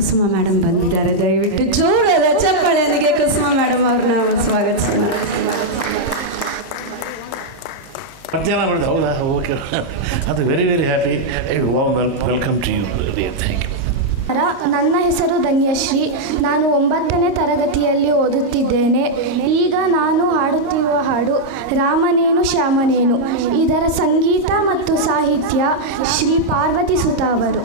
ಕುಸುಮ madam ಬಂದಿದ್ದಾರೆ. ದಯವಿಟ್ಟು ಜೋರಾದ ಚಪ್ಪಾಳೆಯೊಂದಿಗೆ ಕುಸುಮ ಮೇಡಮ್ ಅವ್ರನ್ನ ನಾವು ಸ್ವಾಗತಿಸೋಣ. ಮಧ್ಯಾಹ್ನ ಮಾಡಿದೆ. ಹೌದಾ? ಓಕೆ. ಅದು very very happy. Warm welcome to you. Thank you. ನನ್ನ ಹೆಸರು ಧನ್ಯಶ್ರೀ. ನಾನು 9ನೇ ತರಗತಿಯಲ್ಲಿ ಓದುತ್ತಿದ್ದೇನೆ. ಈಗ ನಾನು ಹಾಡುತ್ತಿರುವ ಹಾಡು ರಾಮನೇನು ಶ್ಯಾಮನೇನು. ಇದರ ಸಂಗೀತ ಮತ್ತು ಸಾಹಿತ್ಯ ಶ್ರೀ ಪಾರ್ವತಿ ಸುತ ಅವರು.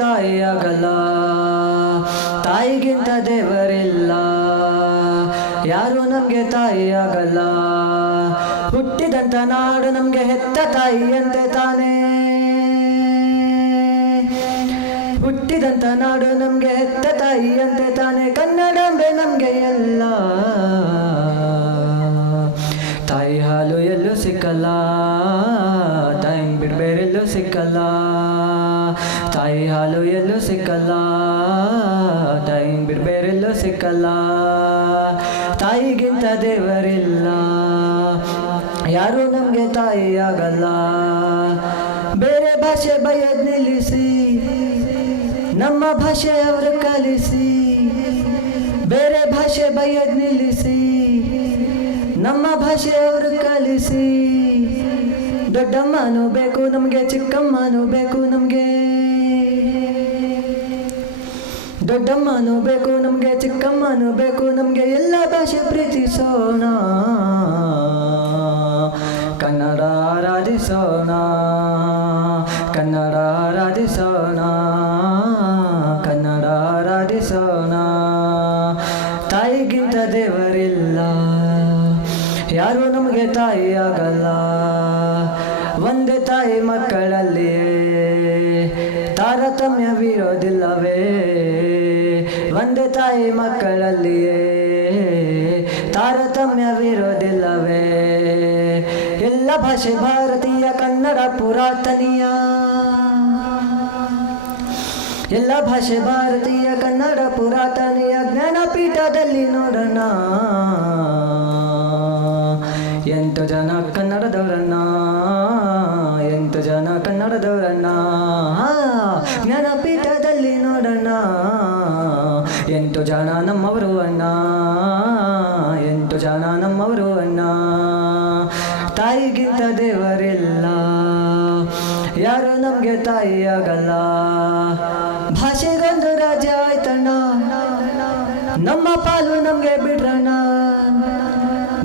ತಾಯಿಯಾಗಲ್ಲ, ತಾಯಿಗಿಂತ ದೇವರಿಲ್ಲ. ಯಾರು ನಮ್ಗೆ ತಾಯಿಯಾಗಲ್ಲ, ಹುಟ್ಟಿದಂತ ನಾಡು ನಮ್ಗೆ ಹೆತ್ತ ತಾಯಿಯಂತೆ ತಾನೇ. ಹುಟ್ಟಿದಂತ ನಾಡು ನಮ್ಗೆ ಹೆತ್ತ ತಾಯಿಯಂತೆ ತಾನೇ. ಕನ್ನಡಾಂಬೆ ನಮ್ಗೆ ಎಲ್ಲ. ತಾಯಿ ಹಾಲು ಎಲ್ಲೂ ಸಿಕ್ಕಲ್ಲ, ತಾಯಿ ಬಿಡ್ಬೇರೆಲ್ಲೂ ಸಿಕ್ಕಲ್ಲ. ತಾಯಿ ಹಾಲು ಎಲ್ಲೂ ಸಿಕ್ಕಲ್ಲ, ತಾಯಿ ಬಿಡ್ಬೇರೆಲ್ಲೂ ಸಿಕ್ಕಲ್ಲ. ತಾಯಿಗಿಂತ ದೇವರಿಲ್ಲ, ಯಾರು ನಮ್ಗೆ ತಾಯಿಯಾಗಲ್ಲ. ಬೇರೆ ಭಾಷೆ ಬೈಯೋದ್ ನಿಲ್ಲಿಸಿ, ನಮ್ಮ ಭಾಷೆ ಅವರು ಕಲಿಸಿ. ಬೇರೆ ಭಾಷೆ ಬೈಯೋದ್ ನಿಲ್ಲಿಸಿ, ನಮ್ಮ ಭಾಷೆ ಅವರು ಕಲಿಸಿ. ದೊಡ್ಡಮ್ಮನೂ ಬೇಕು ನಮಗೆ, ಚಿಕ್ಕಮ್ಮನೂ ಬೇಕು ನಮಗೆ. ದೊಡ್ಡಮ್ಮನೂ ಬೇಕು ನಮಗೆ, ಚಿಕ್ಕಮ್ಮನೂ ಬೇಕು ನಮಗೆ. ಎಲ್ಲ ಭಾಷೆ ಪ್ರೀತಿಸೋಣ, ಕನ್ನಡ ಆರಾಧಿಸೋಣ, ಕನ್ನಡ ಆರಾಧಿಸೋಣ, ಕನ್ನಡ ಆರಾಧಿಸೋಣ. ತಾಯಿಗಿಂತ ದೇವರಿಲ್ಲ, ಯಾರು ನಮಗೆ ತಾಯಿ ಆಗಲ್ಲ. ಒಂದೇ ತಾಯಿ ಮಕ್ಕಳಲ್ಲಿಯೇ ತಾರತಮ್ಯವಿರೋದಿಲ್ಲವೇ? ಒಂದೇ ತಾಯಿ ಮಕ್ಕಳಲ್ಲಿಯೇ ತಾರತಮ್ಯವಿರೋದಿಲ್ಲವೇ? ಎಲ್ಲ ಭಾಷೆ ಭಾರತೀಯ, ಕನ್ನಡ ಪುರಾತನೀಯ. ಎಲ್ಲ ಭಾಷೆ ಭಾರತೀಯ, ಕನ್ನಡ ಪುರಾತನೀಯ. ಜ್ಞಾನಪೀಠದಲ್ಲಿ ನೋಡೋಣ, 8 ಜನ ಕನ್ನಡದವರನ್ನ, 8 ಜನ ಕನ್ನಡದವರನ್ನ. ಜ್ಞಾನಪೀಠದಲ್ಲಿ ನೋಡೋಣ, 8 ಜನ ನಮ್ಮವರು ಅಣ್ಣ, 8 ಜನ ನಮ್ಮವರು ಅಣ್ಣ. ತಾಯಿಗಿಂತ ದೇವರಿಲ್ಲ, ಯಾರು ನಮಗೆ ತಾಯಿ ಆಗಲ್ಲ. ಭಾಷೆಗೊಂದು ರಾಜ್ಯ ಆಯ್ತಣ್ಣ, ನಮ್ಮ ಪಾಲು ನಮಗೆ ಬಿಡ್ರಣ್ಣ.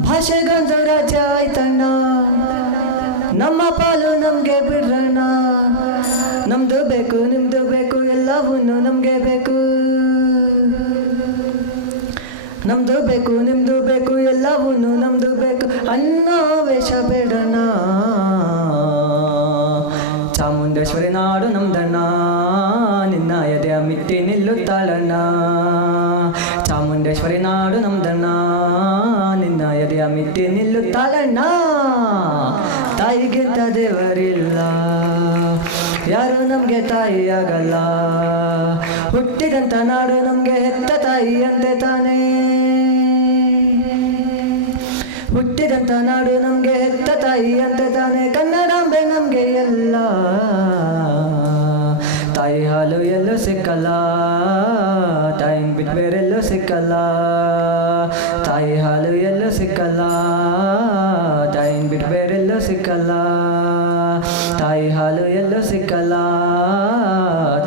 ಭಾಷೆಗೊಂದು ರಾಜ್ಯ ಆಯ್ತಣ್ಣ, ನಮ್ಮ ಪಾಲು ನಮಗೆ ಬಿಡ್ರಣ್ಣ. ನಮ್ದು ಬೇಕು ನಿಮ್ದು ಬೇಕು, ಎಲ್ಲವನ್ನೂ ನಮಗೆ ಬೇಕು. ನಮ್ದು ಬೇಕು ನಿಮ್ದು ಬೇಕು, ಎಲ್ಲವನ್ನೂ ನಮ್ದು ಬೇಕು. ಅನ್ನೋ ವೇಷ ಬೇಡಣ್ಣ, ಚಾಮುಂಡೇಶ್ವರಿ ನಾಡು ನಮ್ದಣ್ಣ, ನಿನ್ನ ಎದೆಯ ಮಿಟ್ಟಿ ನಿಲ್ಲುತ್ತಾಳಣ್ಣ. ಚಾಮುಂಡೇಶ್ವರಿ ನಾಡು ನಮ್ದಣ್ಣ, ನಿನ್ನ ಎದೆಯ ಮಿಟ್ಟಿ ನಿಲ್ಲುತ್ತಾಳಣ್ಣ. ತಾಯಿಗಿಂತ ದೇವರಿಲ್ಲ, ಯಾರು ನಮಗೆ ತಾಯಿ ಆಗಲ್ಲ. ಹುಟ್ಟಿದಂಥ ನಾಡು ನಮಗೆ ಹೆತ್ತ ತಾಯಿ ಅಂತೆ ತಾನೇ. ಹುಟ್ಟಿದಂಥ ನಾಡು ನಮಗೆ ಹೆತ್ತ ತಾಯಿ ಅಂತೆ ತಾನೇ. ಕನ್ನಡಾಂಬೆ ನಮಗೆ ಎಲ್ಲ, ತಾಯಿ ಹಾಲು ಎಲ್ಲೂ ಸಿಕ್ಕಲ್ಲ, ತಾಯಿನ ಬಿಟ್ಟು ಬೇರೆಲ್ಲೂ ಸಿಕ್ಕಲ್ಲ. ತಾಯಿ ಹಾಲು ಎಲ್ಲೂ ಸಿಕ್ಕಲ್ಲ, ತಾಯಿನ ಬಿಟ್ಟು ಬೇರೆಲ್ಲೂ ಸಿಕ್ಕಲ್ಲ. ತಾಯಿ ಹಾಲು ಎಲ್ಲೂ ಸಿಕ್ಕಲ್ಲ,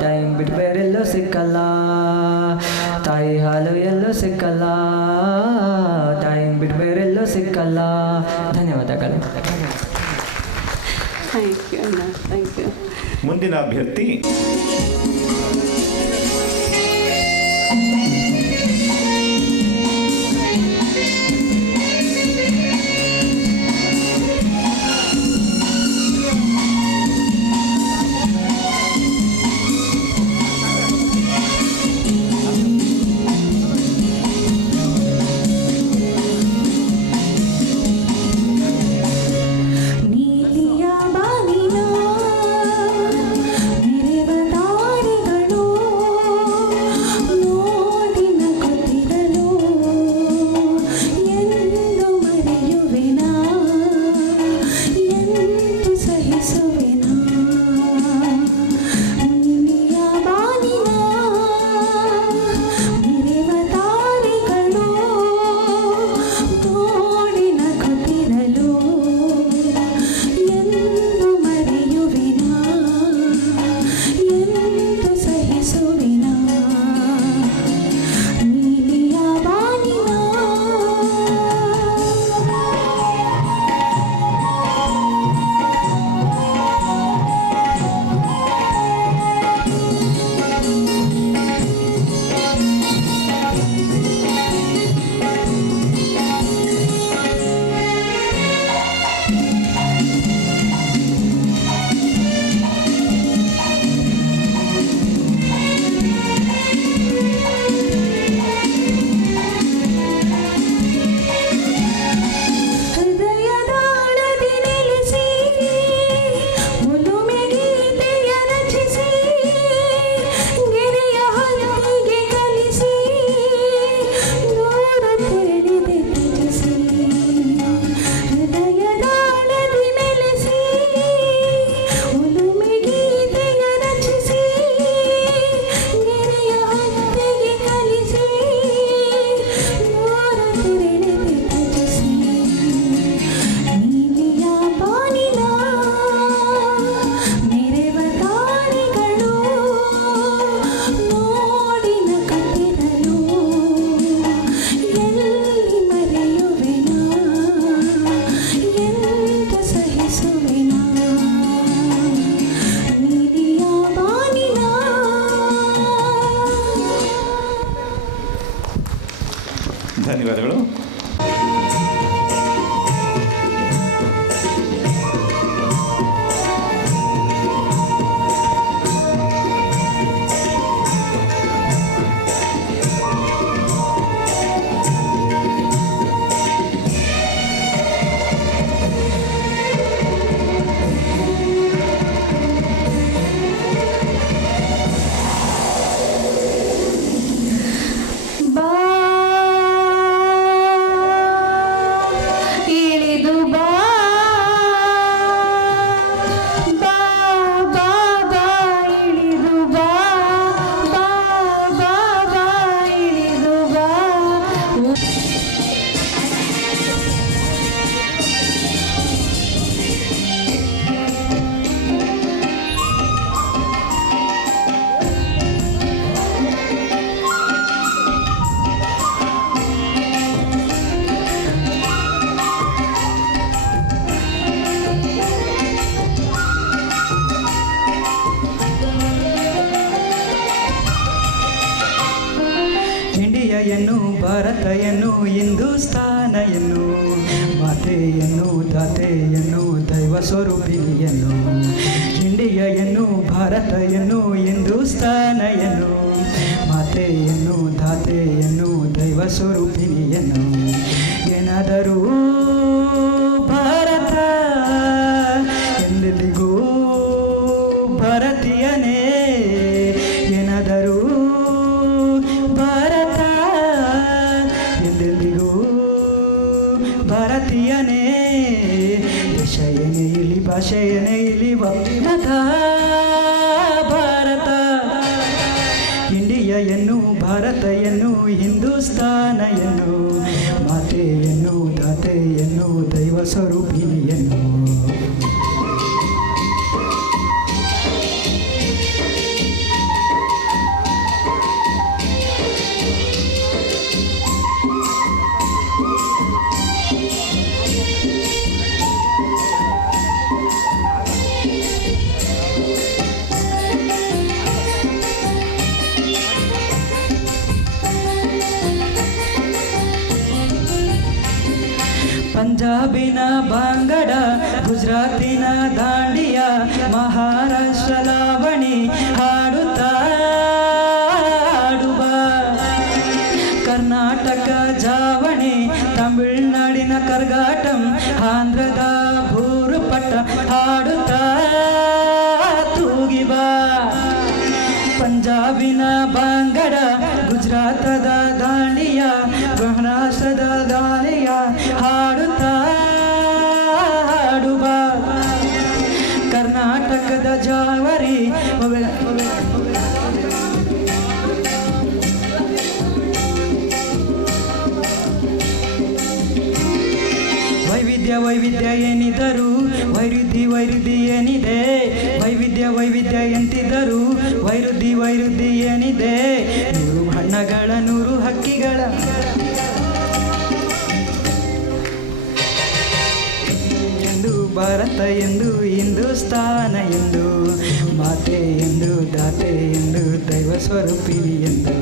ತಾಯಿನ ಬಿಟ್ಟು ಬೇರೆಲ್ಲೂ ಸಿಕ್ಕಲ್ಲ. ತಾಯಿ ಹಾಲು ಎಲ್ಲೂ ಸಿಕ್ಕಲ್ಲ, ತಾಯಿನ ಬಿಟ್ಟು ಬೇರೆಲ್ಲೂ ಸಿಕ್ಕಲ್ಲ. ಧನ್ಯವಾದಗಳು. ಥ್ಯಾಂಕ್ ಯು ಅಣ್ಣ, ಥ್ಯಾಂಕ್ ಯು. ಮುಂದಿನ ಅಭ್ಯರ್ಥಿ ನೀಲಿಯ ಬಾನಿನ ಮೆರೆವ ತಾಯಿ ಭಾರತಯನ್ನು ಹಿಂದೂಸ್ತಾನೆಯನ್ನು ಮಾತೆಯನ್ನು ದಾತೆಯನ್ನು ದೈವ ಸ್ವರೂಪಿಣಿಯನ್ನು ಇಂಡಿಯಯನ್ನು ಭಾರತಯನ್ನು ಹಿಂದೂಸ್ತಾನೆಯನ್ನು ಮಾತೆಯನ್ನು ದಾತೆಯನ್ನು ದೈವ ಸ್ವರೂಪಿಣಿಯನ್ನು ಏನಾದರೂ ಭಾರತ ಎಂದೆಂದಿಗೂ ಭಾರತೀಯನೇ ಏನಾದರೂ ಭಾರತ ಎಂದೆಂದಿಗೂ ಭಾರತೀಯನೇ ದೇಶ ಏನೇ ಇಲ್ಲಿ ಭಾಷೆ ಏನೇ ಇಲ್ಲಿ ಒಪ್ಪಿನದ ಭಾರತ ಇಂಡಿಯಯನ್ನು ಭಾರತಯನ್ನು ಹಿಂದೂಸ್ತಾನೆಯನ್ನು ಮಾತೆಯನ್ನು ದಾತೆಯನ್ನು ದೈವ ಸ್ವರೂಪಿಣಿಯನ್ನು ಪಂಜಾಬಿನ ಬಾಂಗಡ ಗುಜರಾತಿನ ದಾಂಡಿಯ ಮಹಾರಾಷ್ಟ್ರ ಲಾವಣಿ ಹಾಡುತ್ತಾ ಹಾಡುವ ಕರ್ನಾಟಕ ಜಾವಣಿ ತಮಿಳುನಾಡಿನ ಕರ್ಗಾಟಂ ಆಂಧ್ರದ ಭೂರುಪಟ ಹಾಡುತ್ತಾ ತೂಗಿಬ ಪಂಜಾಬಿನ ಬಾಂಗಡ ಗುಜರಾತದ ದಾಂಡಿಯ ಮಹಾರಾಷ್ಟ್ರದ ದಾಳಿಯ ಹಾಡುತ್ತಾ ಹಾಡುವ ಕರ್ನಾಟಕದ ಜಾವರಿ ವೈವಿಧ್ಯ ಏನಿದ್ದರೂ ವೈರುಧ್ಯ ಏನಿದೆ ವೈವಿಧ್ಯ ಎಂತಿದ್ದರೂ ವೈರುಧ್ಯ ಏನಿದೆ 100 ಬಣ್ಣಗಳ 100 ಹಕ್ಕಿಗಳ ಎಂದು ಭಾರತ ಎಂದು ಹಿಂದೂಸ್ತಾನ ಎಂದು ಮಾತೆ ಎಂದು ದಾತೆ ಎಂದು ದೈವ ಸ್ವರೂಪಿಣಿ ಎಂದು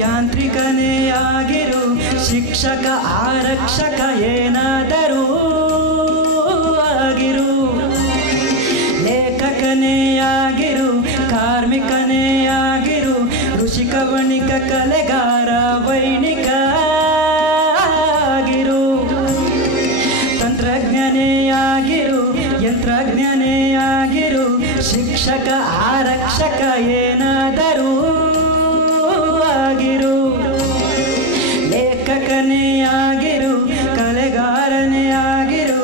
ಯಾಂತ್ರಿಕನೇ ಆಗಿರು ಶಿಕ್ಷಕ ಆರಕ್ಷಕ ಏನಾದರೂ ಆಗಿರು ಲೇಖಕನೇ ಆಗಿರು ಕಾರ್ಮಿಕನೇ ಆಗಿರು ಋಷಿಕ ವಣಿಕ ಕಲೆಗಾರ ವೈಣಿಕ ಆಗಿರು ತಂತ್ರಜ್ಞನೇ ಆಗಿರು ಯಂತ್ರಜ್ಞನೇ ಆಗಿರು ಶಿಕ್ಷಕ ಆರಕ್ಷಕ ಏನಾದರೂ ಆಗಿರು ಲೇಖಕನೇ ಆಗಿರು ಕಲೆಗಾರನೇ ಆಗಿರು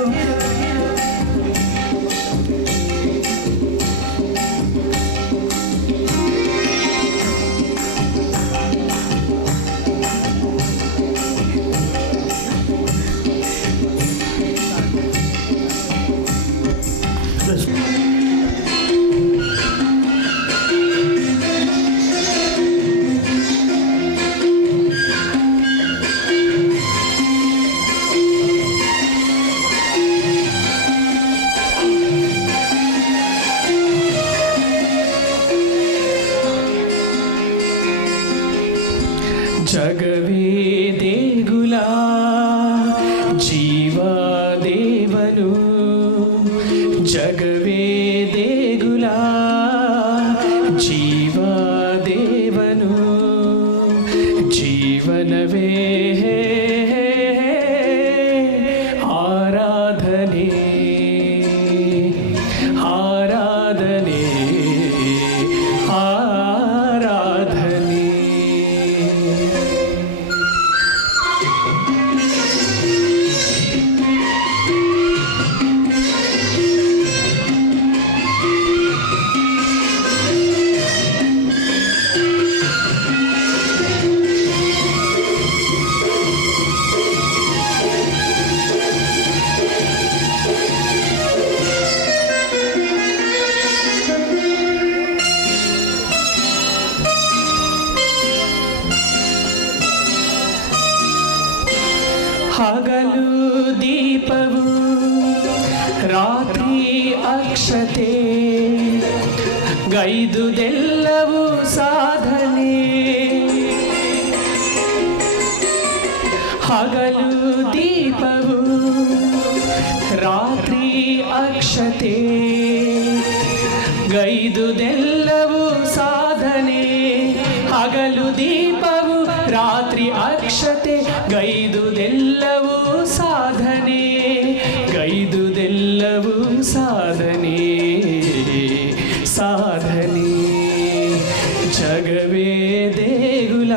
ಅಕ್ಷತೆ ಗೈದುದೆಲ್ಲವೂ ಸಾಧನೆ ಹಗಲು ದೀಪವು ರಾತ್ರಿ ಅಕ್ಷತೆ ಗೈದುದೆಲ್ಲವೂ ಸಾಧನೆ ಹಗಲು ದೀಪವು ರಾತ್ರಿ ಅಕ್ಷತೆ ಗೈದುದೆಲ್ಲವೂ ಸಾಧನೆ ಗೈದುದೆಲ್ಲವೂ ಸಾಧನೆ ಸಾಧನೆ ಜಗವೇ ದೇಗುಲ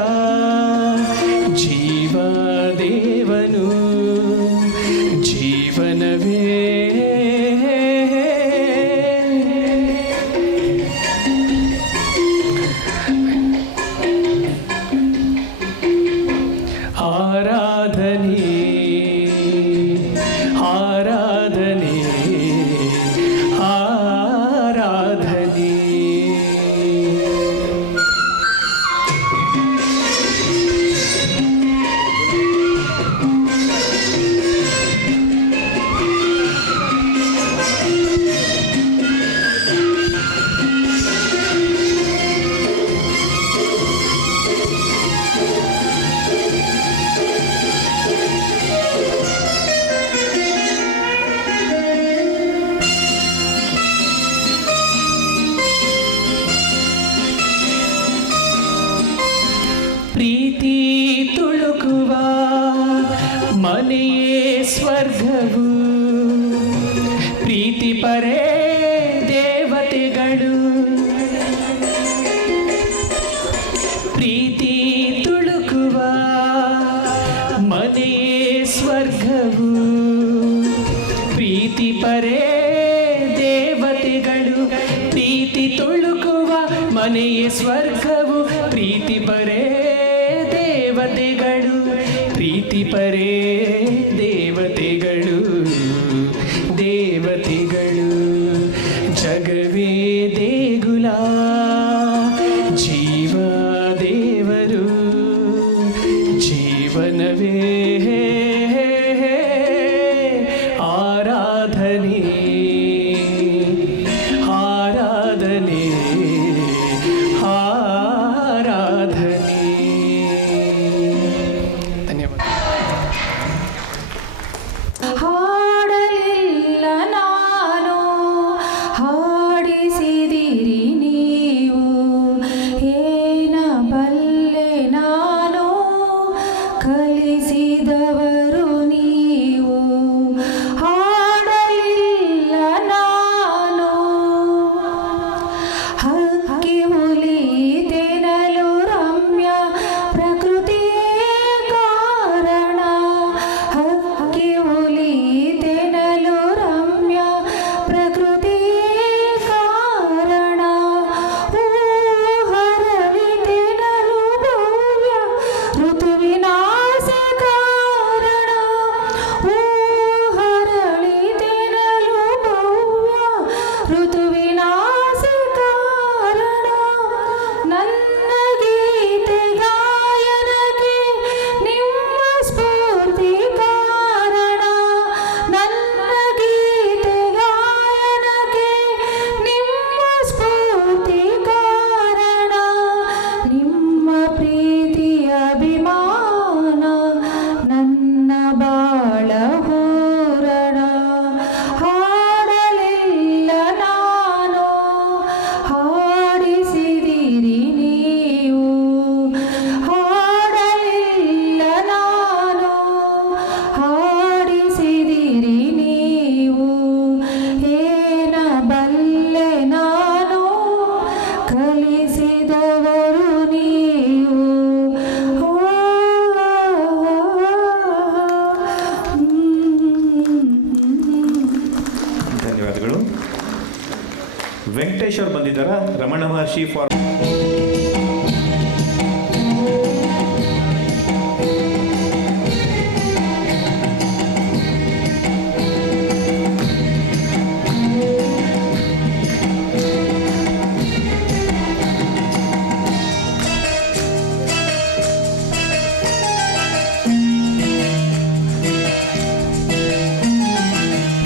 ಜೀವ ದೇವನು ಜೀವನವೇ ಆರಾಧನೆ ಆರಾಧನೆ ಆರಾಧನೆ ಪ್ರೀತಿ ತುಳುಕುವ ಮನೆಯೇ ಸ್ವರ್ಗವು ಪ್ರೀತಿ ಪರೇ ದೇವತೆಗಳು ಪ್ರೀತಿ ತುಳುಕುವ ಮನೆಯೇ ಸ್ವರ್ಗವು ಪ್ರೀತಿ ಪರೇ ದೇವತೆಗಳು ಪ್ರೀತಿ ತುಳುಕುವ ಮನೆಯೇ ಸ್ವರ್ಗವು ಪ್ರೀತಿ ಪರೇ ದೇವತೆಗಳು ಪ್ರೀತಿ ಪರೇ ದೇವತೆಗಳು ದೇವತೆಗಳು ಜಗವೇ ದೇಗುಲ ಜೀವ ದೇವರು ಜೀವನವೇ ಆರಾಧನೆ ಆರಾಧನೆ ಆರಾಧನೆ ಧನ್ಯವಾದ. ಹಾಡಲಿಲ್ಲ ನಾನು ಹಾಡಿಸಿದಿರಿ ನೀವು ಏನ ಬಲ್ಲೆ ನಾನು ಕಲಿಸಿದವರು ನೀವು ಹಾಡಲಿಲ್ಲ ನಾನು ಹಕ್ಕಿ ಹುಲಿ ತೆನಲು ರಮ್ಯ ಪ್ರಕೃತಿ ಕಾರಣ ಹಕ್ಕಿ ಹುಲಿ ತೆನಲು ರಮ್ಯ ಪ್ರಕೃತಿ ಕಾರಣ ಹರಳಿ ತೆನಲು ಭವ್ಯ ಋತುವಿನಾಶ ಕಾರಣ ಹರಳಿ ತೆನಲು ಭವ್ಯ ಋತುವಿನಾಶ ಕಾರಣ ನನ್ನ ಗೀತೆ ಗಾಯನಕ್ಕೆ ನಿಮ್ಮ ಸ್ಫೂರ್ತಿ ಕಾರಣ ನನ್ನ ಗೀತೆ ಗಾಯನಕ್ಕೆ ನಿಮ್ಮ ಸ್ಫೂರ್ತಿ ಕಾರಣ ನಿಮ್ಮ ಪ್ರೀತಿ ಅಭಿಮಾನ ನನ್ನ ಬಾಳ ಹೂರಣ ಹಾಡಲಿಲ್ಲ ನಾನು ಹಾಡಿಸಿದಿರಿ ನೀವು ಹಾಡಲಿಲ್ಲ ನಾನು ಹಾಡಿಸಿದಿರಿ ನೀವು ಏನ ಬಲ್ಲೆ ನಾನು ಕಲಿಸಿದವರು ನೀವು ಧನ್ಯವಾದಗಳು. ವೆಂಕಟೇಶ್ ಅವ್ರು ಬಂದಿದ್ದಾರಾ? ರಮಣ ಮಹರ್ಷಿ ಫಾರ್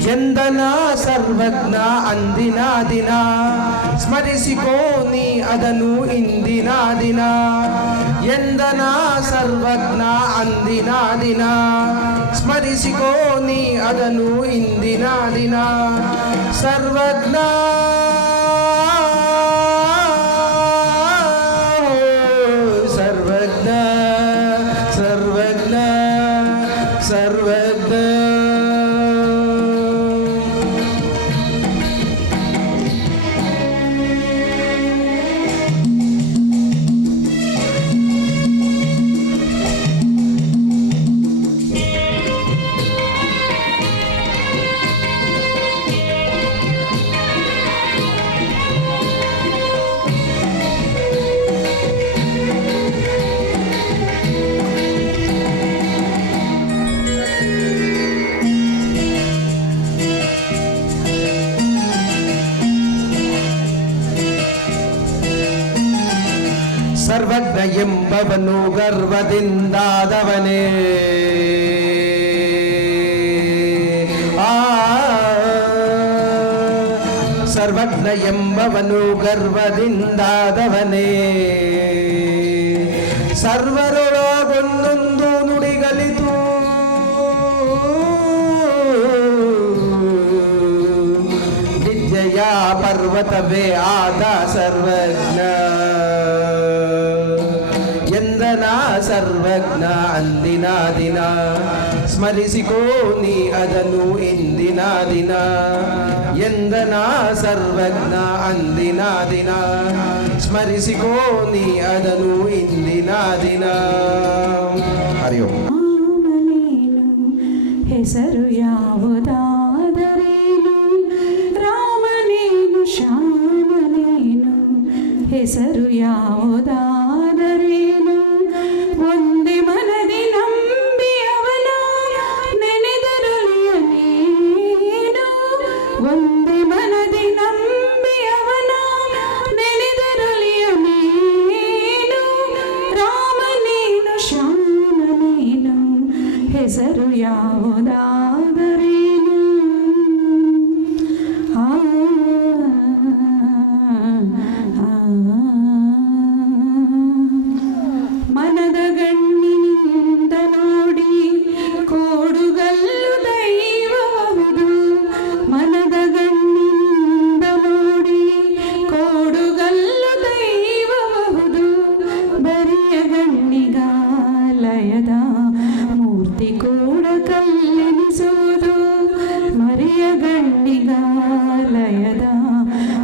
ಎಂದನ ಸರ್ವಜ್ಞ ಅಂದಿನ ದಿನ ಸ್ಮರಿಸಿಕೋ ನೀ ಅದನ್ನು ಇಂದಿನ ದಿನ ಎಂದನ ಸರ್ವಜ್ಞ ಅಂದಿನ ದಿನ ಸ್ಮರಿಸಿಕೋ ನೀ ಅದನ್ನು ಇಂದಿನ ದಿನ ಸರ್ವಜ್ಞ ಸರ್ವಜ್ಞ ಸರ್ವಜ್ಞ ಸರ್ವಜ್ಞ ಸರ್ವಜ್ಞ ಎಂಬವನು ಗರ್ವದಿಂದಾದವನೇ ಸರ್ವಜ್ಞ ಎಂಬವನು ಗರ್ವದಿಂದಾದವನೇ ಸರ್ವರೊಳಗೊಂದೊಂದು ನುಡಿಗಳಿತು ವಿದ್ಯೆಯ ಪರ್ವತವೇ ಆದ ಸರ್ವಜ್ಞ ಎಂದನ ಸರ್ವಜ್ಞ ಅಂದಿನ ದಿನ ಸ್ಮರಿಸಿಕೋ ನೀ ಅದನ್ನು ಇಂದಿನ ದಿನ ಎಂದನ ಸರ್ವಜ್ಞ ಅಂದಿನ ದಿನ ಸ್ಮರಿಸಿಕೋ ನೀ ಅದನ್ನು ಇಂದಿನ ದಿನ ಹರಿ ಓಂ. ಹೆಸರು ಯಾವುದಾದರೇನು ರಾಮನೇನು ಶ್ಯಾಮನೇನು ಹೆಸರು ಯಾವುದಾದರೇನು ಒಂದೇ ಮನದಿ ನಂಬಿ ಅವನ ನೆನೆದರಲಿಯನೇನು ಒಂದೇ ಮನದಿ ನಂಬಿ ಅವನ ನೆನೆದರಲಿಯನೇನು ರಾಮನೇನು ಶ್ಯಾಮನೇನು ಹೆಸರು ಯಾವುದಾದರೇನು ಮನದ ಗಣ್ಣಿನಿಂದ ನೋಡಿ ಕೋಡುಗಲ್ಲು ದೈವಬಹುದು ಮನದ ಗಣ್ಣಿನಿಂದ ನೋಡಿ ಕೋಡುಗಲ್ಲು ದೈವಬಹುದು ಬರಿಯ ಗಣ್ಣಿಗಾಲಯದ ಮೂರ್ತಿ ಕೂಡ ಕಲ್ಲೆನಿಸುವುದು ಮರಿಯ ಗಣ್ಣಿಗಾಲಯದ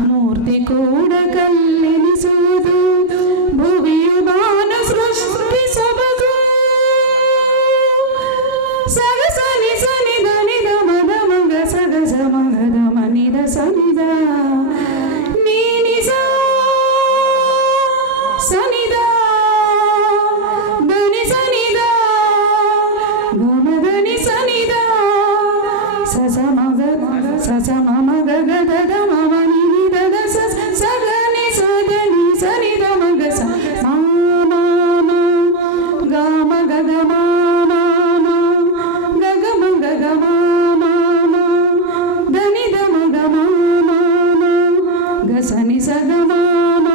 ಮೂರ್ತಿ ಕೂಡ ಕಲ್ಲೆನಿಸುವುದು ಭುವಿಯು ಬಾನ ಸೃಷ್ಟಿ ಸೊಬಗು ಸಗಸನಿ ಸನಿದ ನಿದ ಮದ ಮಗ ಸಗಸ ಮಗದ ಮನಿದ ಸನಿದ ನೀನಿಸ ಸನಿದ ಧನಿ ಸನಿದ ಧನಿ ಸನಿದ ಸಸ ಮಗ ಸಸ ಮಮ ಗಗದ ಮಮ ನಿದ ಸಗನಿ ಸಗನಿ ಸನಿದ ಮಗ ಸ ಮಾಮ ಗಾಮ ಗಗ ಮಾಮ ಗಗ ಮಗ ಗ ಮಾಮ ಧನಿ ದ ಮಗ ಮಾಮ ಗ ಸನಿ ಸಗ ಮಾಮ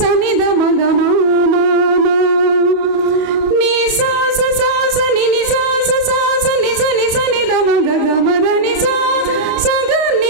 ಸನಿ ದ ಮಗ ಮಾಮ ನೀ ಸಾ ಸ ಸಾ ಸ ನಿ ನಿ ಸಾ ಸ ಸಾ ಸ ನಿ ಸ ನಿ ಸ ನಿ ದ ಮಗ ಗ ಮ ದ ನಿ ಸಾ ಸ ಗ ನಿ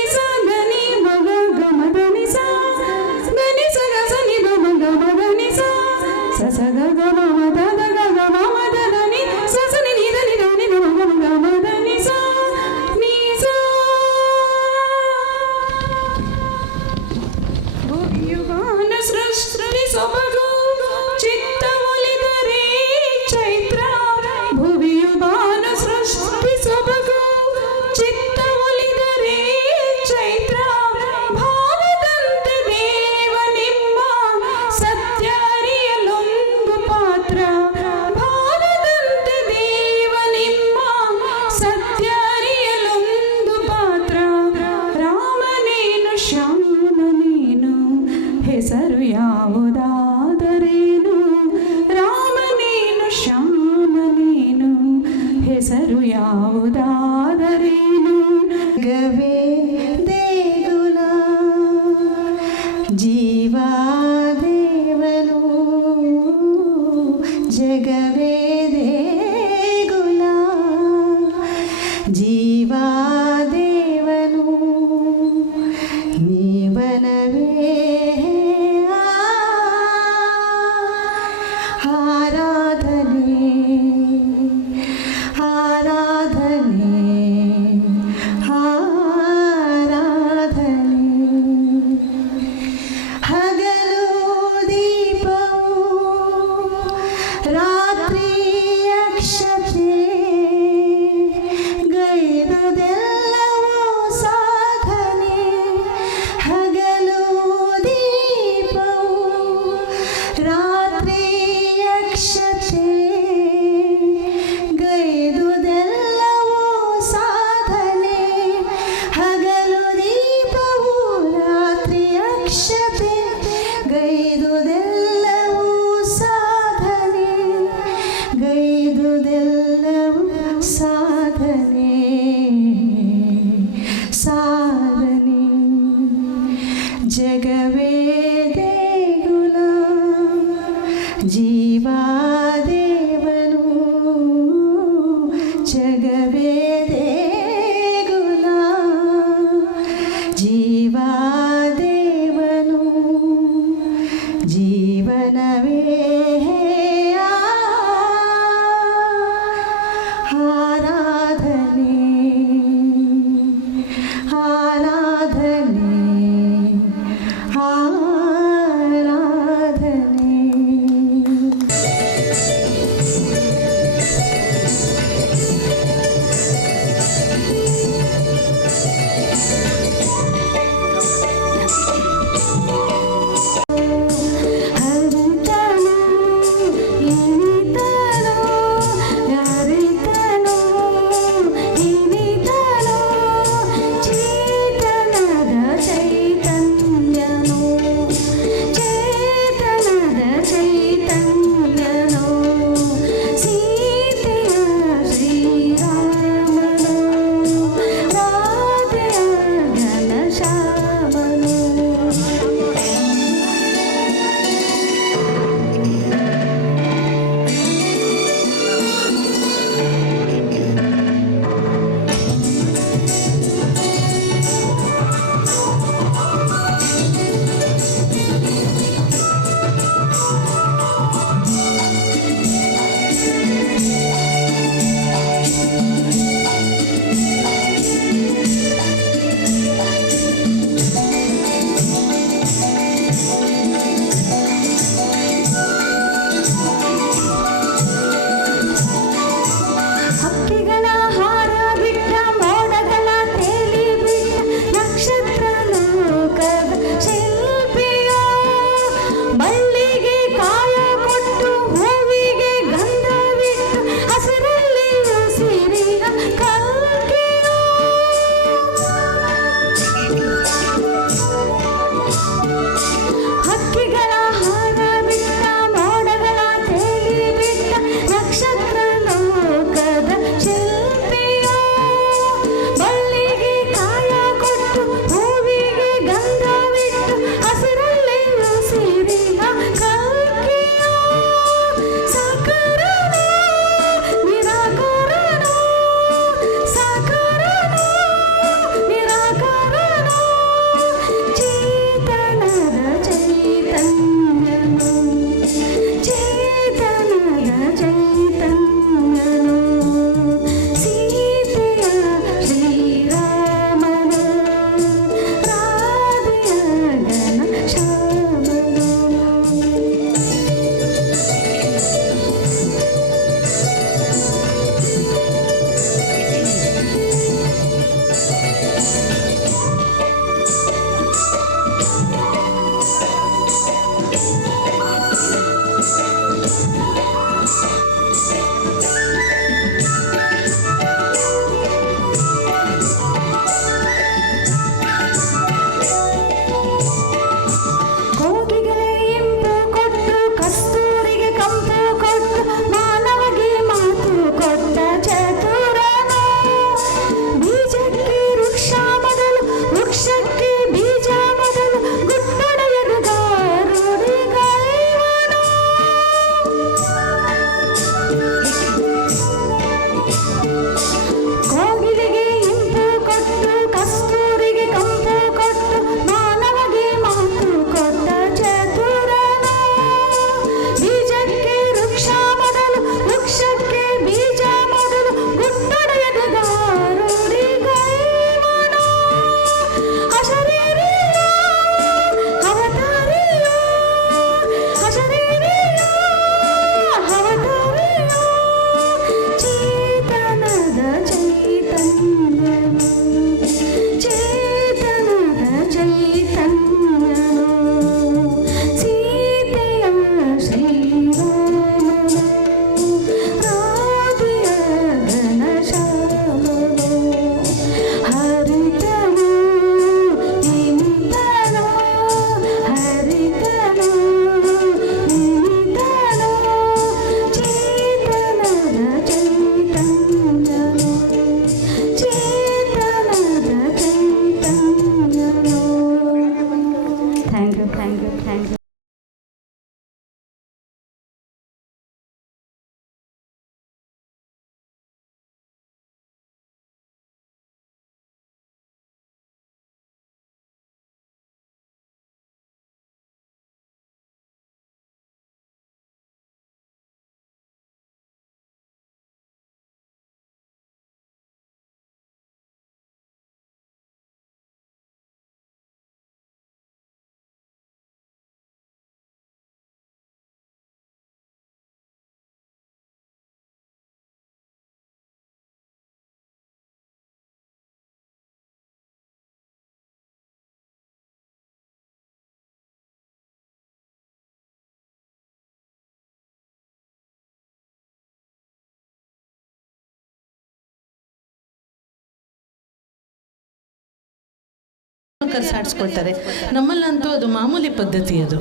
ಕರ್ಸಾಡ್ಸ್ಕೊಳ್ತಾರೆ. ನಮ್ಮಲ್ಲಂತೂ ಅದು ಮಾಮೂಲಿ ಪದ್ಧತಿ. ಅದು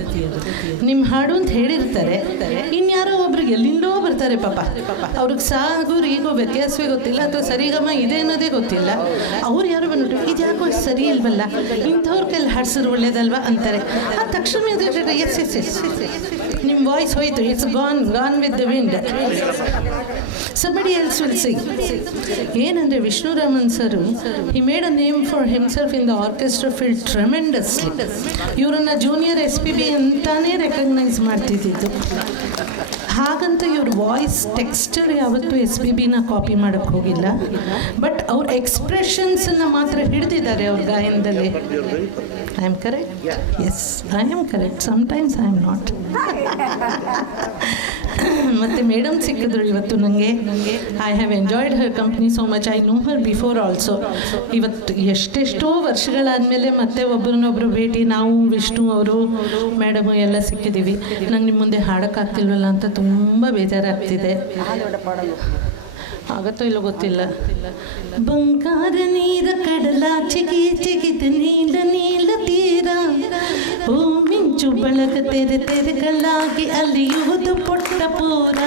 ನಿಮ್ಮ ಹಾಡು ಅಂತ ಹೇಳಿರ್ತಾರೆ, ಇನ್ಯಾರೋ ಒಬ್ರಿಗೆ ಎಲ್ಲಿಂದೋ ಬರ್ತಾರೆ ಪಾಪ, ಅವ್ರಿಗೆ ಸಾಗೂರು ಈಗೋ ವ್ಯತ್ಯಾಸವೇ ಗೊತ್ತಿಲ್ಲ ಅಥವಾ ಸರಿಗಮ ಇದೆ ಅನ್ನೋದೇ ಗೊತ್ತಿಲ್ಲ. ಅವ್ರು ಯಾರು ಬಂದ್ಬಿಟ್ಟು ಇದು ಯಾಕೋ ಸರಿ ಇಲ್ವಲ್ಲ, ಇಂಥವ್ರ ಕೈಲಿ ಹಾಡ್ಸಿದ್ರು ಒಳ್ಳೇದಲ್ವಾ ಅಂತಾರೆ. ಆ ತಕ್ಷಣ ಎಸ್ ಎಸ್ ಎಸ್ ನಿಮ್ಮ ವಾಯ್ಸ್ ಹೋಯ್ತು, it's gone with the wind, somebody else will sing. ಏನಂದರೆ ವಿಷ್ಣುರಾಮನ್ ಸರು he made a name for himself in the orchestra field tremendously. ಇವರನ್ನ ಜೂನಿಯರ್ SPB ಅಂತಾನೇ ರೆಕಗ್ನೈಸ್ ಮಾಡ್ತಿದ್ದಿದ್ದು. ಹಾಗಂತ ಇವ್ರ ವಾಯ್ಸ್ ಟೆಕ್ಸ್ಚರ್ ಯಾವತ್ತೂ SPBನ ಕಾಪಿ ಮಾಡೋಕ್ಕೆ ಹೋಗಿಲ್ಲ, ಬಟ್ ಅವ್ರ ಎಕ್ಸ್ಪ್ರೆಷನ್ಸನ್ನು ಮಾತ್ರ ಹಿಡಿದಿದ್ದಾರೆ ಅವ್ರ ಗಾಯನದಲ್ಲಿ. I am correct? Yes, I am correct. Sometimes I am not. ಮತ್ತು ಮೇಡಮ್ ಸಿಕ್ಕಿದ್ರು ಇವತ್ತು ನನಗೆ. I have enjoyed her company so much. I know her before also. ಇವತ್ತು ಎಷ್ಟೆಷ್ಟೋ ವರ್ಷಗಳಾದಮೇಲೆ ಮತ್ತೆ ಒಬ್ಬರನ್ನೊಬ್ಬರು ಭೇಟಿ, ನಾವು ವಿಷ್ಣು ಅವರು ಮೇಡಮು ಎಲ್ಲ ಸಿಕ್ಕಿದ್ದೀವಿ. ನಂಗೆ ನಿಮ್ಮ ಮುಂದೆ ಹಾಡೋಕ್ಕಾಗ್ತಿಲ್ವಲ್ಲ ಅಂತ ತುಂಬ ಬೇಜಾರಾಗ್ತಿದೆ. ಆಗತ್ತೋ ಇಲ್ಲೋ ಗೊತ್ತಿಲ್ಲ. ಬಂಗಾರ ನೀರ ಕಡಲ ಚಿಗಿದ ನೀಲ ನೀಲ ತೀರ, ಓ ಮಿಂಚು ಬಳಗ ತೆರೆಗಳಾಗಿ ಅಲಿಯುವುದು ಪೊಟ್ಟ ಪೂರ.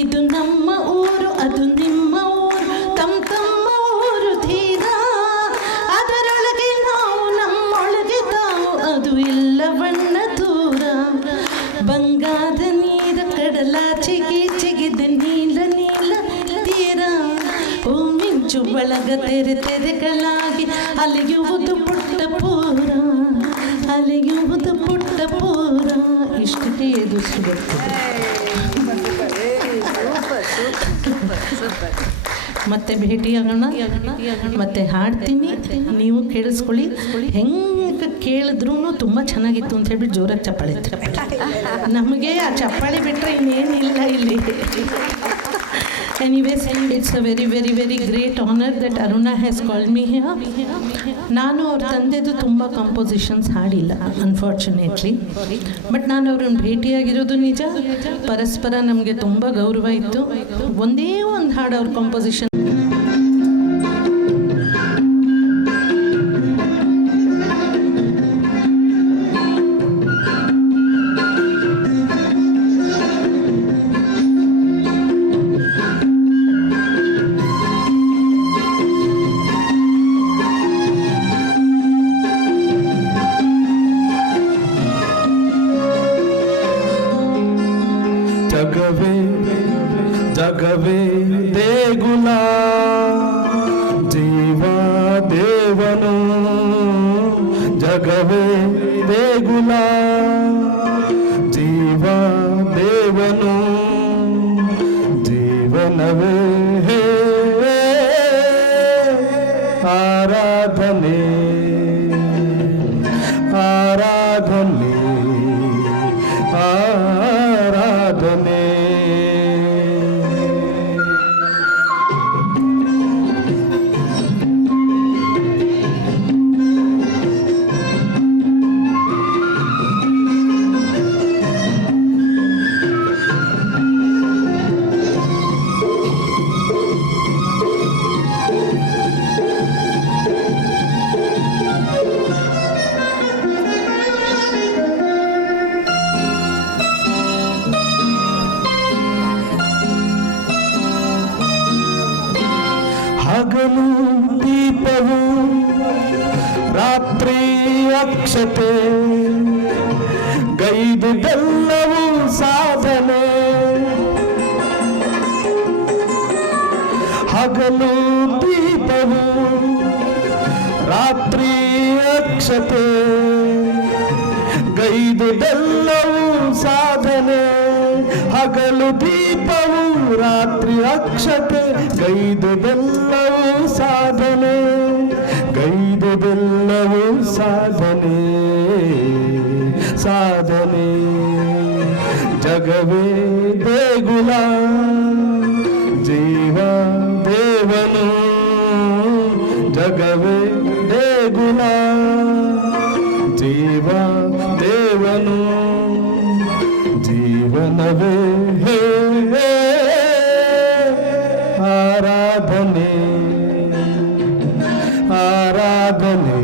ಇದು ನಮ್ಮ ಊರು, ಅದು ನಿಮ್ಮ ಊರು, ತಮ್ಮ ಊರು ತೀರ. ಅದರೊಳಗೆ ನಾವು, ನಮ್ಮೊಳಗೆ ತಾವು, ಅದು ಇಲ್ಲ ಬಣ್ಣ ದೂರ. ಬಂಗಾರ ನೀರ ಕಡಲ ಚಿಗಿದ ನೀಲ ನೀಲ ತೀರ, ಓ ಮಿಂಚು ಬಳಗ ತೆರೆಗಳಾಗಿ ಅಲೆಯುವುದು ಪುಟ್ಟ ಪೂರ, ಅಲೆಯುವುದು ಪುಟ್ಟ ಪೂರ. ಇಷ್ಟಕ್ಕೆ ಇದು ಸಿಗುತ್ತೆ. ಮತ್ತೆ ಭೇಟಿಯಾಗೋಣ, ಮತ್ತೆ ಹಾಡ್ತೀನಿ, ನೀವು ಕೇಳಿಸ್ಕೊಳ್ಳಿ. ಹೆಂಗೆ ಕೇಳಿದ್ರೂ ತುಂಬ ಚೆನ್ನಾಗಿತ್ತು ಅಂತ ಹೇಳ್ಬಿಟ್ಟು ಜೋರಾಗಿ ಚಪ್ಪಾಳೆ. ನಮಗೆ ಆ ಚಪ್ಪಾಳೆ ಬಿಟ್ಟರೆ ಇನ್ನೇನಿಲ್ಲ ಇಲ್ಲಿ. Anyways, it's a very, very, very great honor that Aruna has called me here. ನಾನು ಅವ್ರ ತಂದೆದು ತುಂಬ ಕಂಪೋಸಿಷನ್ಸ್ ಹಾಡಿಲ್ಲ ಅನ್ಫಾರ್ಚುನೇಟ್ಲಿ, ಬಟ್ ನಾನು ಅವ್ರನ್ನ ಭೇಟಿಯಾಗಿರೋದು ನಿಜ. ಪರಸ್ಪರ ನಮಗೆ ತುಂಬ ಗೌರವ ಇತ್ತು. ಒಂದೇ ಒಂದು ಹಾಡು ಅವ್ರ ಕಂಪೋಸಿಷನ್ ಜಗವೇ ದೇಗುಲ, ಜೀವ ದೇವನು. ಜಗವೇ ದೇಗುಲ, ಜೀವ ದೇವನು. ಜೀವನವೇ ಆರಾಧನೆ, ಆರಾಧನೆ, ಆರಾಧನೆ. ಹಗಲು ದೀಪವು, ರಾತ್ರಿ ಅಕ್ಷತೆ, ಗೈದುದೆಲ್ಲವೂ ಸಾಧನೆ. ಹಗಲು ದೀಪವು, ರಾತ್ರಿ ಅಕ್ಷತೆ, ಗೈದುದೆಲ್ಲವೂ ಸಾಧನೆ. ಹಗಲು ದೀಪವು, ರಾತ್ರಿ ಅಕ್ಷತೆ, ಗೈದುದೆಲ್ಲವೂ ಸಾಧನೆ, ಗೈದುದೆಲ್ಲವೂ ಸಾಧನೆ, ಸಾಧನೆ. ಜಗವೇ ದೇಗುಲ, ಜೀವ ದೇವನು. ಜಗವೇ ದೇಗುಲ, ಜೀವ ದೇವನು. ಜೀವನವೇ ಆರಾಧನೆ, ಆರಾಧನೆ.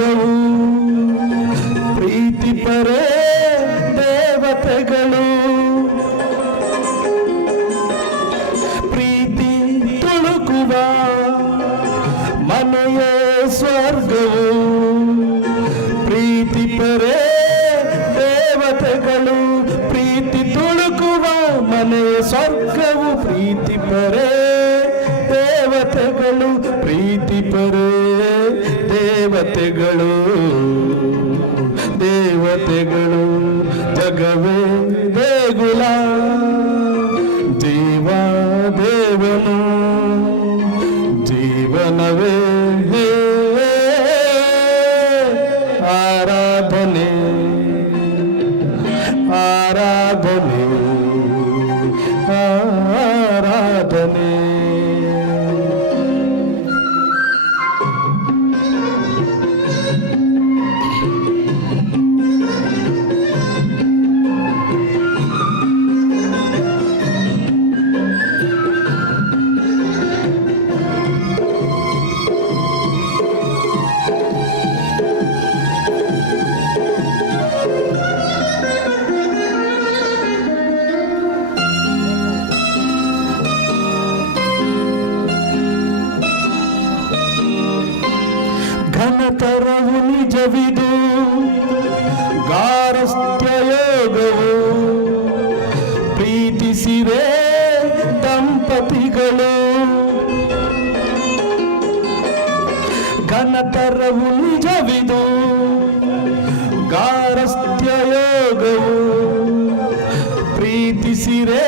ಸ್ವರ್ಗವು ಪ್ರೀತಿ ಪರೇ ದೇವತೆಗಳು ಪ್ರೀತಿ ತುಳುಕುವ ಮನೆಯ ಸ್ವರ್ಗವು ಪ್ರೀತಿ ಪರೇ ದೇವತೆಗಳು ಪ್ರೀತಿ ತುಳುಕುವ ಮನೆಯ ಸ್ವರ್ಗವು ಪ್ರೀತಿ ಪರೇ ದೇವತೆಗಳು ಪ್ರೀತಿ ಪರೇ ದೇವತೆಗಳು ದೇವತೆಗಳು ಜಗವೇ ದೇಗುಲ ಜೀವ ದೇವನು ಜೀವನವೇ ಆರಾಧನೆ ಆರಾಧನೆ ಆರಾಧನೆ ಘನತರವು ನಿಜವಿದು ಗಾರಸ್ಥ್ಯ ಯೋಗವು ಪ್ರೀತಿಸಿರೇ ದಂಪತಿಗಳು ಘನತರವು ನಿಜವಿದು ಗಾರಸ್ಥ್ಯ ಯೋಗವು ಪ್ರೀತಿಸಿರೇ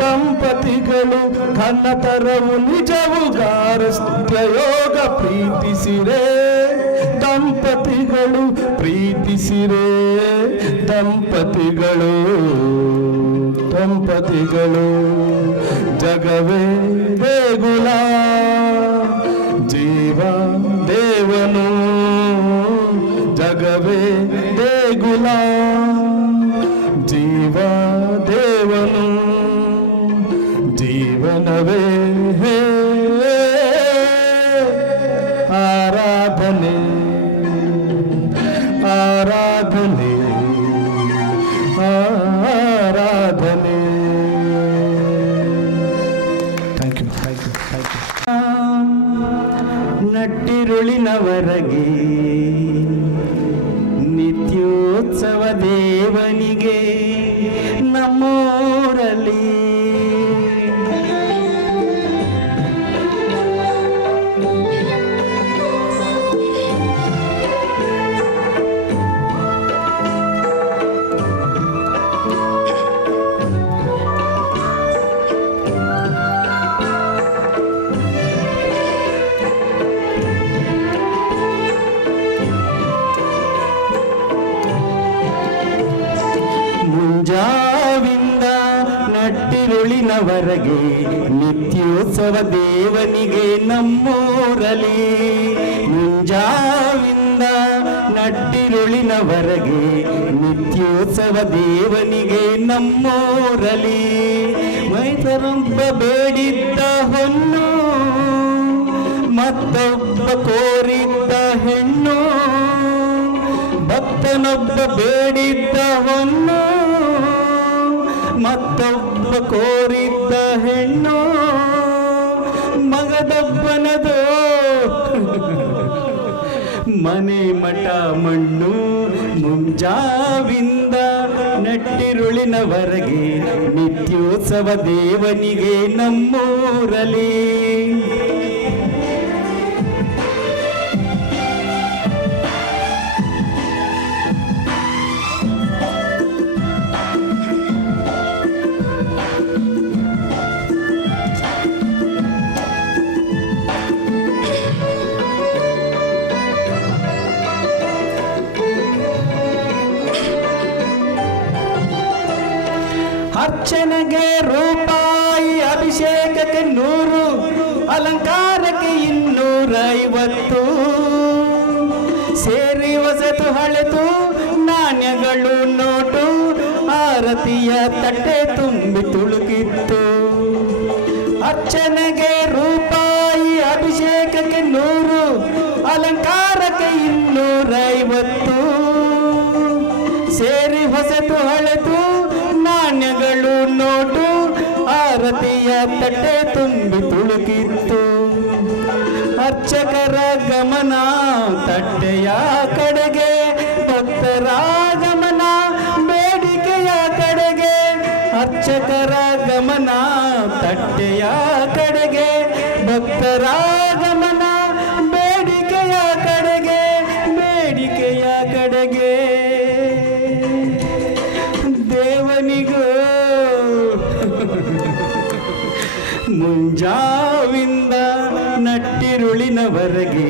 ದಂಪತಿಗಳು ಘನತರವು ನಿಜವು ಗಾರಸ್ಥ್ಯ ಯೋಗ ಪ್ರೀತಿಸಿರೇ ದಂಪತಿಗಳು ಪ್ರೀತಿಸಿರೇ ದಂಪತಿಗಳು ದಂಪತಿಗಳು ಜಗವೇ ದೇಗುಲ ಜೀವ ದೇವನು ಜಗವೇ ದೇಗುಲ ಜೀವ ದೇವನು ಜೀವನವೇ ಆರಾಧನೆ ಆರಾಧನೆ ಆರಾಧನೆ thank you thank you thank you ನಟ್ಟಿರುಳಿನವರೆಗೆ ನಿತ್ಯೋತ್ಸವ ದೇವನಿಗೆ ನಮ್ಮೂರಲ್ಲಿ ಮುಂಜಾವಿಂದ ನಟ್ಟಿರುಳಿನವರೆಗೆ ನಿತ್ಯೋತ್ಸವ ದೇವನಿಗೆ ನಮ್ಮೂರಲಿ ಮುಂಜಾವಿಂದ ನಟ್ಟಿರುಳಿನವರೆಗೆ ನಿತ್ಯೋತ್ಸವ ದೇವನಿಗೆ ನಮ್ಮೂರಲಿ ಮೈತರೊಬ್ಬ ಬೇಡಿದ್ದ ಹೊನ್ನು ಮತ್ತೊಬ್ಬ ಕೋರಿದ್ದ ಹೆಣ್ಣು ಭಕ್ತನೊಬ್ಬ ಬೇಡಿದ್ದ ಹೊನ್ನು ಮತ್ತೊಬ್ಬ ಕೋರಿದ್ದ ಹೆಣ್ಣು ಮಗದೊಬ್ಬನದು ಮನೆ ಮಠ ಮಣ್ಣು ಮುಂಜಾವಿಂದ ನಟ್ಟಿರುಳಿನವರೆಗೆ ನಿತ್ಯೋತ್ಸವ ದೇವನಿಗೆ ನಮ್ಮೂರಲಿ ಅರ್ಚನೆಗೆ ರೂಪಾಯಿ ಅಭಿಷೇಕಕ್ಕೆ 100 ಅಲಂಕಾರಕ್ಕೆ 250 ಸೇರಿ ಹೊಸತು ಹಳೆತು ನಾಣ್ಯಗಳು ನೋಟು ಆರತಿಯ ತಟ್ಟೆ ತುಂಬಿ ತುಳುಕಿತ್ತು ಅರ್ಚನೆಗೆ ರೂಪಾಯಿ ಅಭಿಷೇಕಕ್ಕೆ 100 ಅಲಂಕಾರಕ್ಕೆ 250 ಅಳೆದು ಅಳೆದು ನಾಣ್ಯಗಳು ನೋಟು ಆರತಿಯ ತಟ್ಟೆ ತುಂಬಿ ತುಳುಕಿತ್ತು. ಅರ್ಚಕರ ಗಮನ ತಟ್ಟೆಯ ಕಡೆಗೆ, ಭಕ್ತರ ಗಮನ ಬೇಡಿಕೆಯ ಕಡೆಗೆ. ಅರ್ಚಕರ ಗಮನ ತಟ್ಟೆಯ ಕಡೆಗೆ, ಭಕ್ತರ ಗಮನ ಬೇಡಿಕೆಯ ಕಡೆಗೆ, ಬೇಡಿಕೆಯ ಕಡೆಗೆ. ದೇವನಿಗೂ ಮುಂಜಾವಿಂದ ನಟ್ಟಿರುಳಿನವರೆಗೆ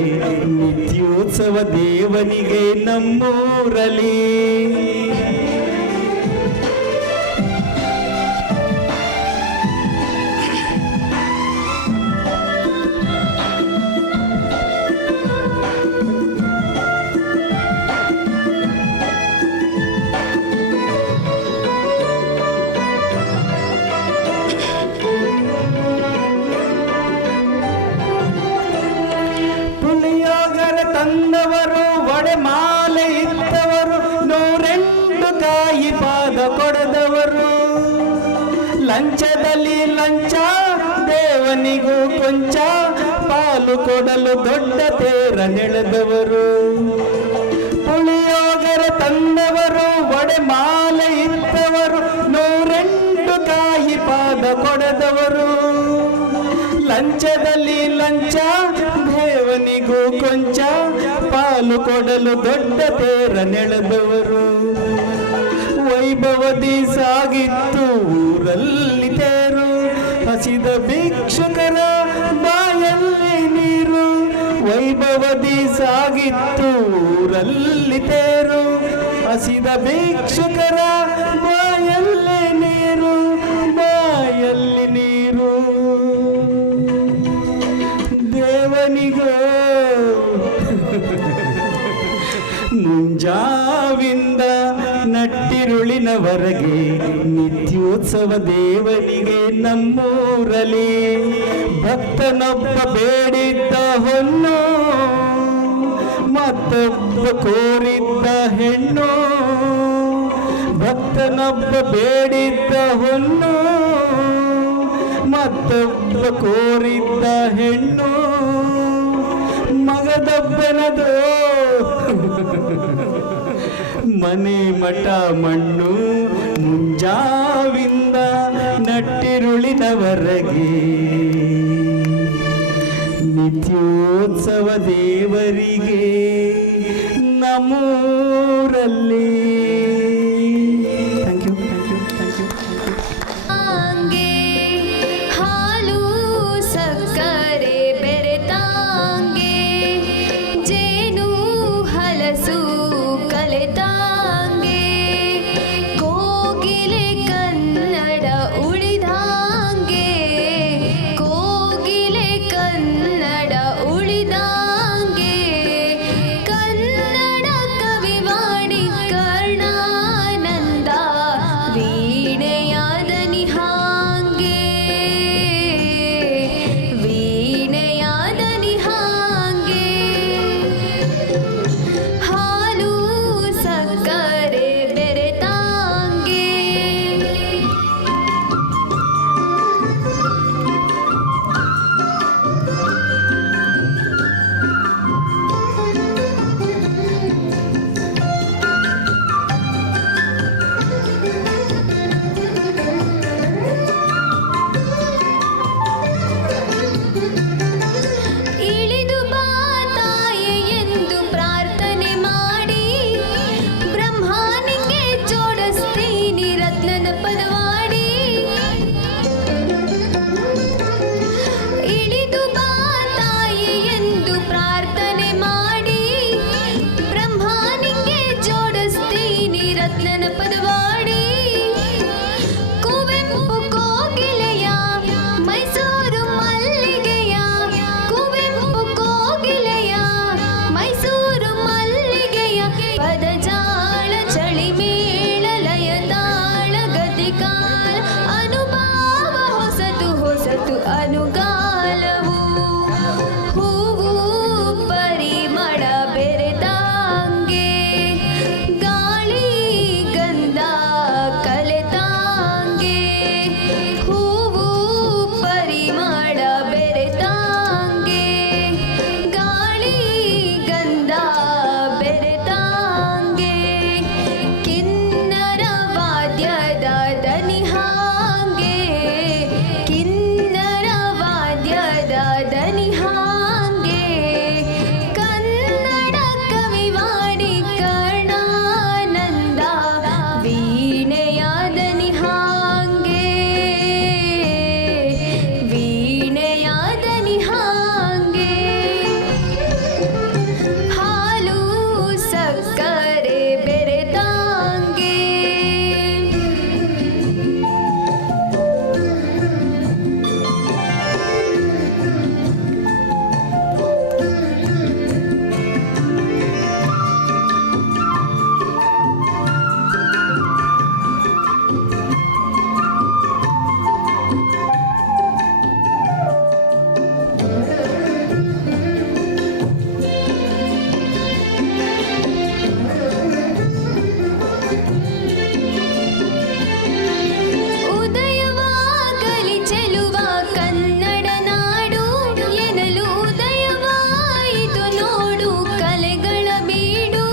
ನಿತ್ಯೋತ್ಸವ ದೇವನಿಗೆ ನಮ್ಮೂರಲಿ. ತಂದವರು ಒಡೆ ಮಾಲೆ ಇತ್ತವರು, 102 ಕಾಯಿ ಪಾದ ಕೊಡದವರು. ಲಂಚದಲ್ಲಿ ಲಂಚ ದೇವನಿಗೂ ಕೊಂಚ, ಪಾಲು ಕೊಡಲು ದೊಡ್ಡ ತೇರ ನೆಳೆದವರು. ಪುಳಿಯೋಗರ ತಂದವರು ಒಡೆ ಮಾಲೆ ಇತ್ತವರು, 102 ಕಾಯಿ ಪಾದ ಕೊಡದವರು. ಲಂಚದಲ್ಲಿ ಲಂಚ ದೇವನಿಗೂ ಕೊಂಚ, ಪಾಲು ಕೊಡಲು ದೊಡ್ಡ ತೇರ ನೆಳೆದವರು. ವೈಭವದಿ ಸಾಗಿತ್ತು ಊರಲ್ಲಿ ತೇರು, ಹಸಿದ ಭಿಕ್ಷುಕರ ಬಾಯಲ್ಲಿ ನೀರು. ವೈಭವದಿ ಸಾಗಿತ್ತು ಊರಲ್ಲಿ ತೇರು, ಹಸಿದ ಭಿಕ್ಷುಕರ ಬಾಯಲ್ಲಿ ನೀರು, ಬಾಯಲ್ಲಿ ನೀರು. ದೇವನಿಗೂ ಮುಂಜಾವಿಂದ ನಟ್ಟಿರುಳಿನವರೆಗೆ ನಿತ್ಯೋತ್ಸವ ದೇವನಿಗೆ ನಮ್ಮೂರಲಿ. ಭಕ್ತನೊಬ್ಬ ಬೇಡಿದ್ದ ಹೊನ್ನು, ಮತ್ತೊಬ್ಬ ಕೋರಿದ್ದ ಹೆಣ್ಣು. ಭಕ್ತನೊಬ್ಬ ಬೇಡಿದ್ದ ಹೊನ್ನು, ಮತ್ತೊಬ್ಬ ಕೋರಿದ್ದ ಹೆಣ್ಣು. ಮಗದೊಬ್ಬನದು ಮನೆ ಮಠ ಮಣ್ಣು. ಮುಂಜಾವಿಂದ ನಟ್ಟಿರುಳಿನವರೆಗೆ ನಿತ್ಯೋತ್ಸವ ದೇವರಿಗೆ ನಮ್ಮೂರಲ್ಲಿ. Thank you, thank you, thank you. ಹಾಲು ಸಕ್ಕರೆ ಬೆರೆತಾಂಗೆ, ಜೇನು ಹಲಸು ಕಲೆತಾಂಗೆ, ಕೋಗಿಲೆ ಕನ್ನಡ ಉಳಿದಾಂಗೆ, ಕೋಗಿಲೆ ಕನ್ನಡ ಉಳಿದಾಂಗೆ. ಕನ್ನಡ ಕವಿವಾಣಿ ಕರ್ಣಾನಂದ ವೀಣೆಯಾದ ನಿಹಾಂಗೆ, ವೀಣೆಯಾದ ನಿಹಾಂಗೆ. ಹಾಲು ಸಕ್ಕ ಸಕ್ಕರೆ ಬೆರೆತಾಂಗೆ ಉದಯವಾಗಲಿ ಚೆಲುವ ಕನ್ನಡ ನಾಡು ಎನ್ನಲು ಉದಯವಾಯಿತು ನೋಡು ಕಲೆಗಳ ಬೀಡು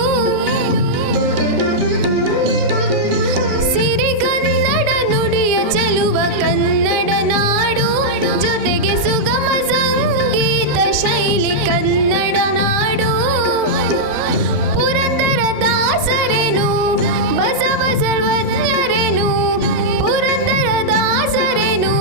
ಸಿರಿಗನ್ನಡ ನುಡಿಯ ಚೆಲುವ ಕನ್ನಡ ನಾಡು ಜೊತೆಗೆ ಸುಗಮ ಸಂಗೀತ ಶೈಲಿ ಕನ್ನಡ ನಾಡು ಪುರಂದರ ದಾಸರೇನು ಬಸವ ಸರ್ವಜ್ಞರೇನು ಪುರಂದರ ದಾಸರೇನು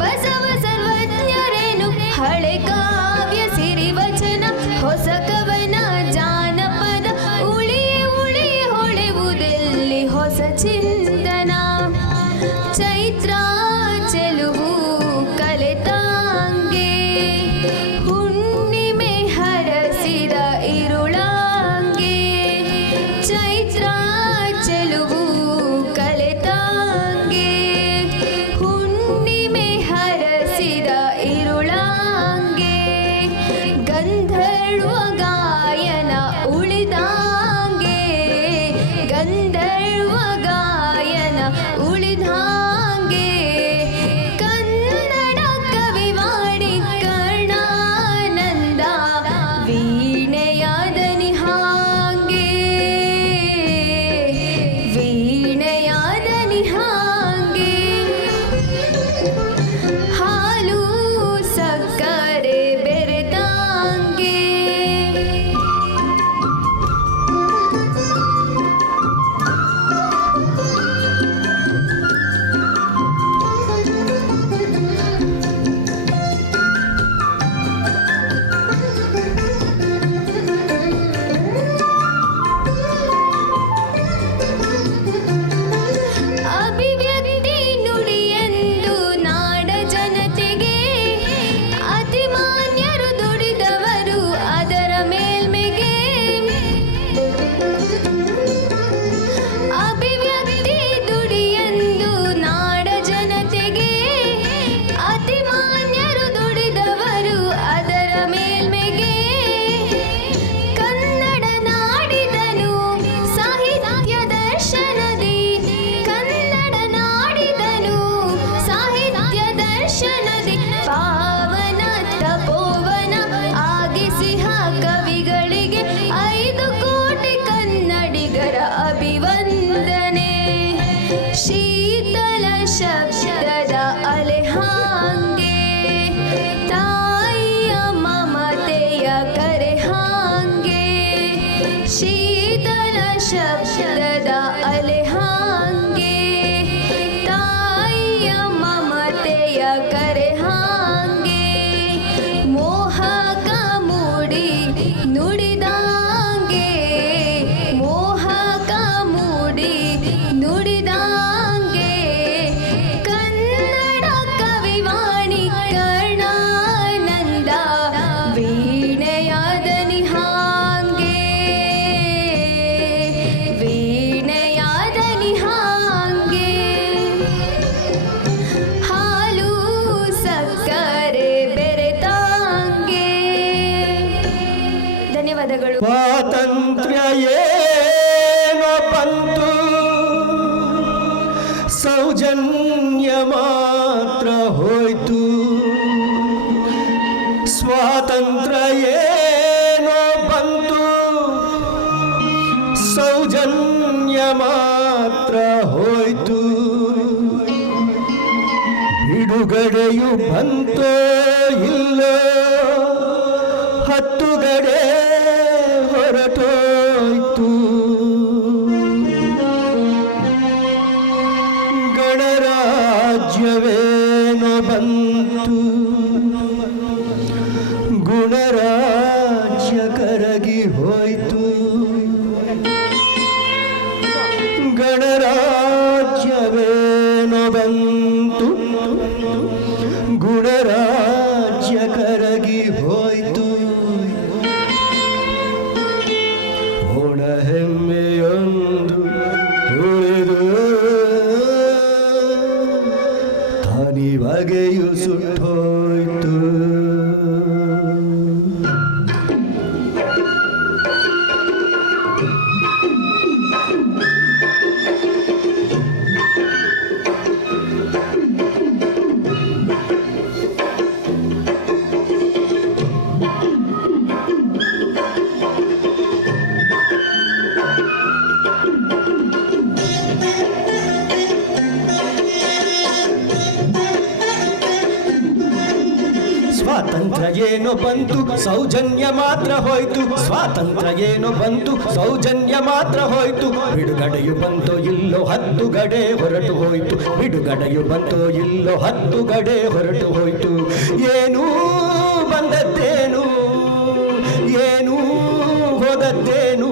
ಬಸವ ಸರ್ವಜ್ಞರೇನು ಹಳೆ ಕಾವ್ಯ ಸಿರಿವಚನ ಹೊಸ ಕವನ ಜಾನಪದ ಉಳಿಯೇ ಉಳಿಯೇ ಹೊಳೆವುದೆಲ್ಲಿ ಹೊಸ ಚಿಂತನ ಚೈತ್ರ ಚೆಲುವು ಕಲೆತಾಂಗೆ ಹುಣ್ಣಿಮೆ ಹರಸಿದ ಇರುಳಾಂಗೆ ಚೈತ್ರ ಚೆಲುವು ಕಲೆತಾಂಗೆ ಹುಣ್ಣಿಮೆ ಹರಸಿದ ಇರುಳಾಂಗೆ ಗಂಧರ್ವ ಗಾಯನ ಉಳಿದಾಂಗೆ ಗಂಧರ್ವ ಗಾಯನ ಉಳಿದಾಂಗೆ ಕನ್ನಡ ಕವಿವಾಣಿ ಕರ್ಣಾನಂದ ವೀಣೆಯಾದ ನಿಹಾಂಗೆ ವೀಣೆಯಾದ ನಿಹಾಂಗೆ ಹಾಲು ಸಕ್ಕರೆ ಬೆರೆತಾಂಗೆ ಅಭಿವ್ಯಕ್ತಿ ನುಡಿಯೆಂದು ನಾಡ ಜನತೆಗೆ ಅತಿಮಾನ್ಯರು ದುಡಿದವರು ಅದರ ಮೇಲ್ಮೆಗೆ ಅಭಿವ್ಯಕ್ತಿ ದುಡಿಯೆಂದು ನಾಡ ಜನತೆಗೆ ಅತಿಮಾನ್ಯರು ದುಡಿದವರು ಅದರ ಮೇಲ್ಮೆಗೆ ಕನ್ನಡ ನಾಡಿದನು ಸಾಹಿತ್ಯ ದರ್ಶನದಿ ಕನ್ನಡ ನಾಡಿದನು ಸಾಹಿತ್ಯ ದರ್ಶನದಿ ಪಾವನ ತಪೋವನ ಆಗಿಸಿಹ ಕವಿಗಳಿಗೆ 5 ಕೋಟಿ ಕನ್ನಡಿಗರ ಅಭಿವಂದನೆ ಶೀತಲ ಶಬ್ದದ ಅಲೆ ಹಾಂಗೆ ತಾಯಿಯ ಮಮತೆಯ ಕರೆ ಹಾಂಗೆ ಶೀತಲ ಶಬ್ದದ ಅಲೆ ಹಾಂಗೆ ತಾಯಿಯ ಮಮತೆಯ ಕರೆ ಹಾಂಗೆ ಮೋಹಕ ಮೂಡಿ ನುಡಿದಾಂಗೆ ಮೋಹಕ ಮೂಡಿ ನುಡಿದಾಂಗೆ ಕನ್ನಡ ಕವಿವಾಣಿ ಕರ್ಣಾನಂದ ವೀಣೆಯಾದ ನಿಹಾಂಗೆ ವೀಣೆಯಾದ ನಿಹಾಂಗೆ ಹಾಲು ಸಕ್ಕರೆ ಬೆರೆತಾಂಗೆ ಧನ್ಯವಾದಗಳು ಸ್ವಾತಂತ್ರ್ಯ ಏನೋ ಬಂತು ಸೌಜನ್ಯ ಮಾತ್ರ ಹೋಯ್ತು ಸ್ವಾತಂತ್ರ್ಯ ಏನೋ ಬಂತು ಸೌಜನ್ಯ ಮಾತ್ರ ಹೋಯ್ತು ಬಿಡುಗಡೆಯು ಬಂತೋ ಇಲ್ಲೋ ಹತ್ತುಗಡೆ ಹೊರಟೋಯ್ತು ಗಣರಾಜ್ಯವೇನೋ ಬಂತು ಗುಣರಾಜ್ಯ ಕರಗಿ ಹೋಯ್ತು ಒಣ ಹೆಮ್ಮೆಯೊಂದು ಉಳಿದು ತಾನಿ ಬಗೆಯು ಸುಟ್ಟೋಯ್ತು. ಸ್ವಾತಂತ್ರ್ಯ ಏನೋ ಬಂತು, ಸೌಜನ್ಯ ಮಾತ್ರ ಹೋಯ್ತು. ಸ್ವಾತಂತ್ರ್ಯ ಏನೋ ಬಂತು, ಸೌಜನ್ಯ ಮಾತ್ರ ಹೋಯ್ತು. ಬಿಡುಗಡೆಯು ಬಂತೋ ಇಲ್ಲೋ 10 ಗಡೆ ಹೊರಟು ಹೋಯ್ತು. ಬಿಡುಗಡೆಯು ಬಂತೋ ಇಲ್ಲೋ 10 ಗಡೆ ಹೊರಟು ಹೋಯ್ತು. ಏನೂ ಬಂದದ್ದೇನು, ಏನೂ ಹೋದದ್ದೇನು.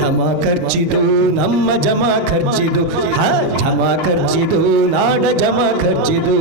ಜಮಾ ಖರ್ಚಿದು ನಮ್ಮ ಜಮಾ ಖರ್ಚಿದು, ಜಮಾ ಖರ್ಚಿದು ನಾಡ ಜಮಾ ಖರ್ಚಿದು.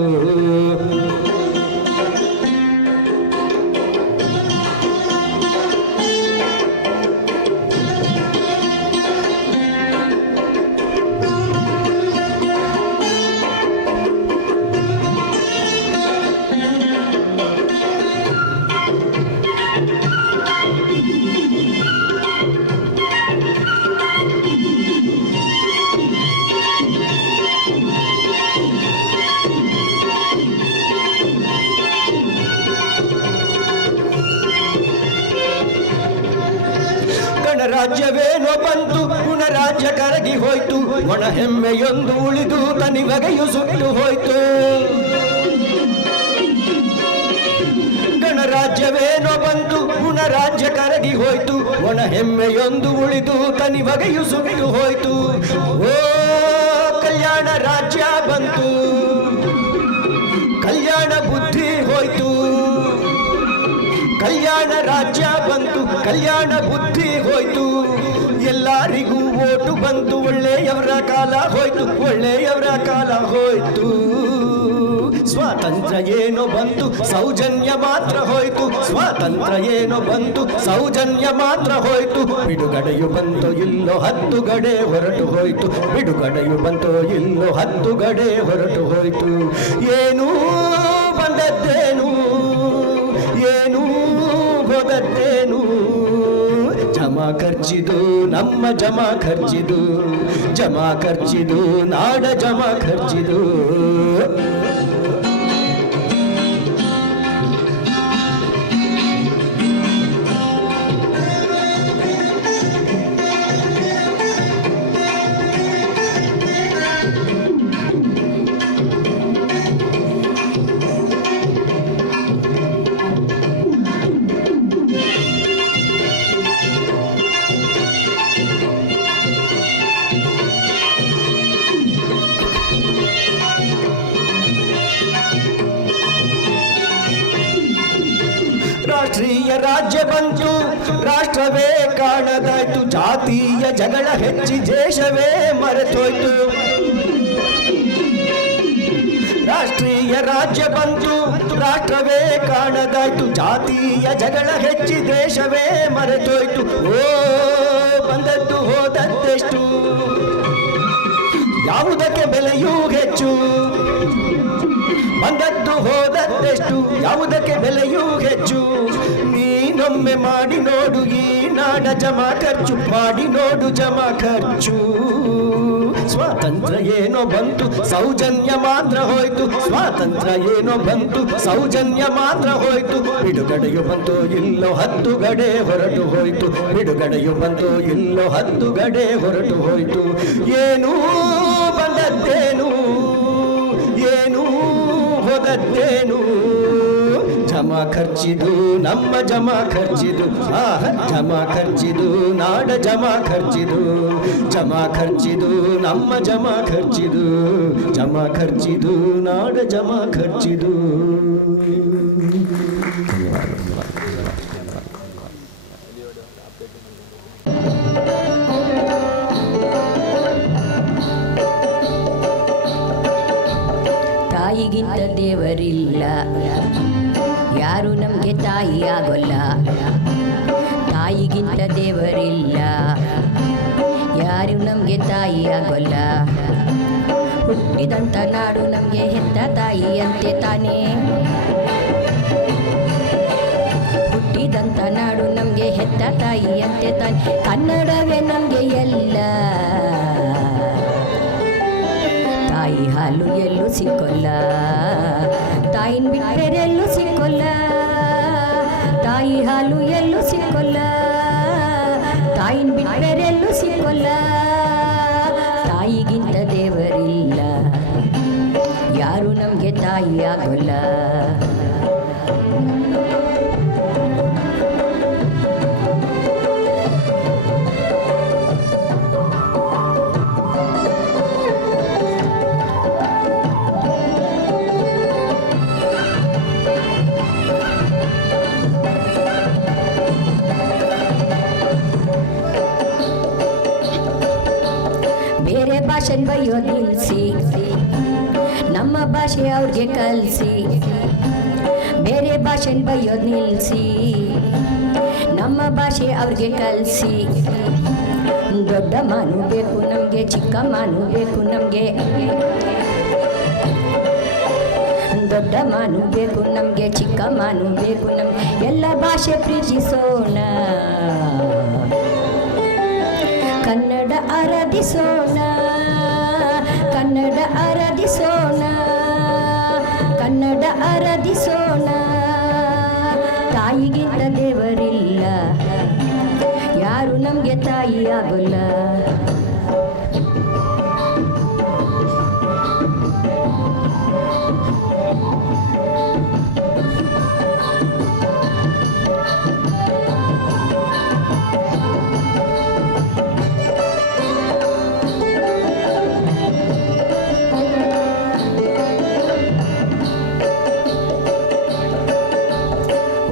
ಗಣರಾಜ್ಯವೇನೋ ಬಂತು, ಪುನರಾಜ್ಯ ಕರಗಿ ಹೋಯ್ತು. ಒಣ ಹೆಮ್ಮೆಯೊಂದು ಉಳಿದು ತನಿವಗೆಯು ಸುಟ್ಟು ಹೋಯ್ತು. ಗಣರಾಜ್ಯವೇನೋ ಬಂತು, ಪುನರಾಜ್ಯ ಕರಗಿ ಹೋಯ್ತು. ಒಣ ಹೆಮ್ಮೆಯೊಂದು ಉಳಿದು ತನಿವಗೆಯು ಸುಟ್ಟು ಹೋಯ್ತು. ಓ ಕಲ್ಯಾಣ ರಾಜ್ಯ ಬಂತು, ಕಲ್ಯಾಣ ಬುದ್ಧಿ ಹೋಯ್ತು. ಕಲ್ಯಾಣ ರಾಜ್ಯ ಬಂತು, ಕಲ್ಯಾಣ ಬುದ್ಧಿ ಹೋಯ್ತು. ಎಲ್ಲರಿಗೂ ಓಟು ಬಂತು, ಒಳ್ಳೆಯವರ ಕಾಲ ಹೋಯ್ತು, ಒಳ್ಳೆಯವರ ಕಾಲ ಹೋಯ್ತು. ಸ್ವಾತಂತ್ರ್ಯ ಏನೋ ಬಂತು, ಸೌಜನ್ಯ ಮಾತ್ರ ಹೋಯ್ತು. ಸ್ವಾತಂತ್ರ್ಯ ಏನೋ ಬಂತು, ಸೌಜನ್ಯ ಮಾತ್ರ ಹೋಯ್ತು. ಬಿಡುಗಡೆಯು ಬಂತು ಇಲ್ಲೋ 10 ಗಡೆ ಹೊರಟು ಹೋಯ್ತು. ಬಿಡುಗಡೆಯು ಬಂತು ಇಲ್ಲೋ 10 ಗಡೆ ಹೊರಟು ಹೋಯ್ತು. ಏನೂ ಬಂದದ್ದೇನು, ಏನೂ ಹೋದದ್ದೇನು. ಜಮಾ ಖರ್ಚಿದು ನಮ್ಮ ಜಮಾ ಖರ್ಚಿದು, ಜಮಾ ಖರ್ಚಿದು ನಾಡ ಜಮಾ ಖರ್ಚಿದು. ರಾಷ್ಟ್ರೀಯ ರಾಜ್ಯ ಬಂತು, ರಾಷ್ಟ್ರವೇ ಕಾಣದಾಯ್ತು. ಜಾತೀಯ ಜಗಳ ಹೆಚ್ಚಿ ದೇಶವೇ ಮರೆತೋಯ್ತು. ರಾಷ್ಟ್ರೀಯ ರಾಜ್ಯ ಬಂತು, ರಾಷ್ಟ್ರವೇ ಕಾಣದಾಯ್ತು. ಜಾತೀಯ ಜಗಳ ಹೆಚ್ಚಿ ದೇಶವೇ ಮರೆತೋಯ್ತು. ಓ ಬಂದದ್ದು ಹೋದದ್ದೆಷ್ಟು, ಯಾವುದಕ್ಕೆ ಬೆಲೆಯೂ ಹೆಚ್ಚು. ಬಂದದ್ದು ಹೋದದ್ದೆಷ್ಟು, ಯಾವುದಕ್ಕೆ ಬೆಲೆಯೂ ಹೆಚ್ಚು. ನೀನೊಮ್ಮೆ ಮಾಡಿ ನೋಡು ಈ ನಾಡ ಜಮಾ ಖರ್ಚು, ಮಾಡಿ ನೋಡು ಜಮಾ ಖರ್ಚು. ಸ್ವಾತಂತ್ರ್ಯ ಏನೋ ಬಂತು, ಸೌಜನ್ಯ ಮಾತ್ರ ಹೋಯ್ತು. ಸ್ವಾತಂತ್ರ್ಯ ಏನೋ ಬಂತು, ಸೌಜನ್ಯ ಮಾತ್ರ ಹೋಯ್ತು. ಬಿಡುಗಡೆಯು ಬಂತು ಇಲ್ಲೋ 10 ಗಡೆ ಹೊರಟು ಹೋಯ್ತು. ಬಿಡುಗಡೆಯು ಬಂತು ಇಲ್ಲೋ 10 ಗಡೆ ಹೊರಟು ಹೋಯ್ತು. ಏನೂ ಬಂದದ್ದೇನು, ಏನೂ ಹೋದದ್ದೇನು. ಜಮಾ ಖರ್ಚಿದು ನಮ್ಮ ಜಮಾ ಖರ್ಚಿದು, ಜಮಾ ಖರ್ಚಿದು ನಾಡ ಜಮಾ ಖರ್ಚಿದು. ಜಮಾ ಖರ್ಚಿದು ನಮ್ಮ ಜಮಾ ಖರ್ಚಿದು, ಜಮಾ ಖರ್ಚಿದು ನಾಡ ಜಮಾ ಖರ್ಚಿದು. ತಾಯಿಗಿಂತ ದೇವರಿಲ್ಲ, ಯಾರು ನಮಗೆ ತಾಯಿ ಆಗೋಲ್ಲ. ತಾಯಿಗಿಂತ ದೇವರಿಲ್ಲ, ಯಾರು ನಮಗೆ ತಾಯಿ ಆಗೋಲ್ಲ. ಹುಟ್ಟಿದಂಥ ನಾಡು ನಮಗೆ ಹೆತ್ತ ತಾಯಿಯಂತೆ ತಾನೇ. ಹುಟ್ಟಿದಂಥ ನಾಡು ನಮಗೆ ಹೆತ್ತ ತಾಯಿಯಂತೆ ತಾನೆ. ಕನ್ನಡವೇ ನಮಗೆ ಎಲ್ಲ. ತಾಯಿ ಹಾಲು ಎಲ್ಲೂ ಸಿಕ್ಕೋಲ್ಲ, ತಾಯಿನ ಬಿಟ್ಟರೆ ಎಲ್ಲೂ ಸಿಕ್ಕೋಲ್ಲ. ತಾಯಿ ಹಾಲು ಎಲ್ಲೂ ಸಿಕ್ಕೋಲ್ಲ, ತಾಯಿನ ಬಿಟ್ಟರೆ ಎಲ್ಲೂ ಸಿಕ್ಕೋಲ್ಲ. ತಾಯಿಗಿಂತ ದೇವರಿಲ್ಲ, ಯಾರು ನಮಗೆ ತಾಯಿ ಆಗೋಲ್ಲ. ಬೇರೆ ಭಾಷೆ ಬೈಯೋದು ನಿಲ್ಲಿಸಿ, ನಮ್ಮ ಭಾಷೆ ಅವ್ರಿಗೆ ಕಲಿಸಿ. ಬೇರೆ ಭಾಷೆ ಬೈಯೋದು ನಿಲ್ಲಿಸಿ, ನಮ್ಮ ಭಾಷೆ ಅವ್ರಿಗೆ ಕಲಿಸಿ. ದೊಡ್ಡ ಮಾನು ಬೇಕು ನಮಗೆ, ಚಿಕ್ಕ ಮಾನು ಬೇಕು ನಮಗೆ. ದೊಡ್ಡ ಮಾನು ಬೇಕು ನಮಗೆ, ಚಿಕ್ಕ ಮಾನು ಬೇಕು ನಮಗೆ. ಎಲ್ಲ ಭಾಷೆ ಪ್ರೀತಿಸೋಣ, ಕನ್ನಡ ಆರಾಧಿಸೋಣ, ಕನ್ನಡ ಆರಾಧಿಸೋಣ, ಕನ್ನಡ ಆರಾಧಿಸೋಣ. ತಾಯಿಗಿಂತ ದೇವರಿಲ್ಲ, ಯಾರು ನಮಗೆ ತಾಯಿ ಆಗೋಲ್ಲ.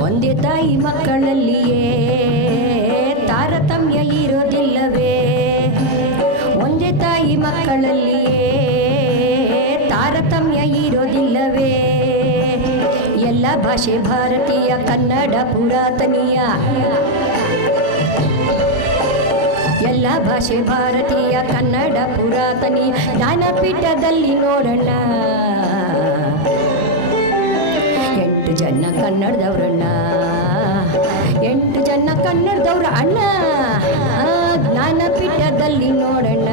ಒಂದೇ ತಾಯಿ ಮಕ್ಕಳಲ್ಲಿಯೇ ತಾರತಮ್ಯ ಇರೋದಿಲ್ಲವೇ? ಒಂದೇ ತಾಯಿ ಮಕ್ಕಳಲ್ಲಿಯೇ ತಾರತಮ್ಯ ಇರೋದಿಲ್ಲವೇ? ಎಲ್ಲ ಭಾಷೆ ಭಾರತೀಯ, ಕನ್ನಡ ಪುರಾತನೀಯ. ಎಲ್ಲ ಭಾಷೆ ಭಾರತೀಯ, ಕನ್ನಡ ಪುರಾತನೀಯ. ಜ್ಞಾನಪೀಠದಲ್ಲಿ ನೋಡೋಣ, 8 ಜನ ಕನ್ನಡದವ್ರಣ್ಣ, 8 ಜನ ಕನ್ನಡದವ್ರ ಅಣ್ಣ. ಜ್ಞಾನಪೀಠದಲ್ಲಿ ನೋಡೋಣ,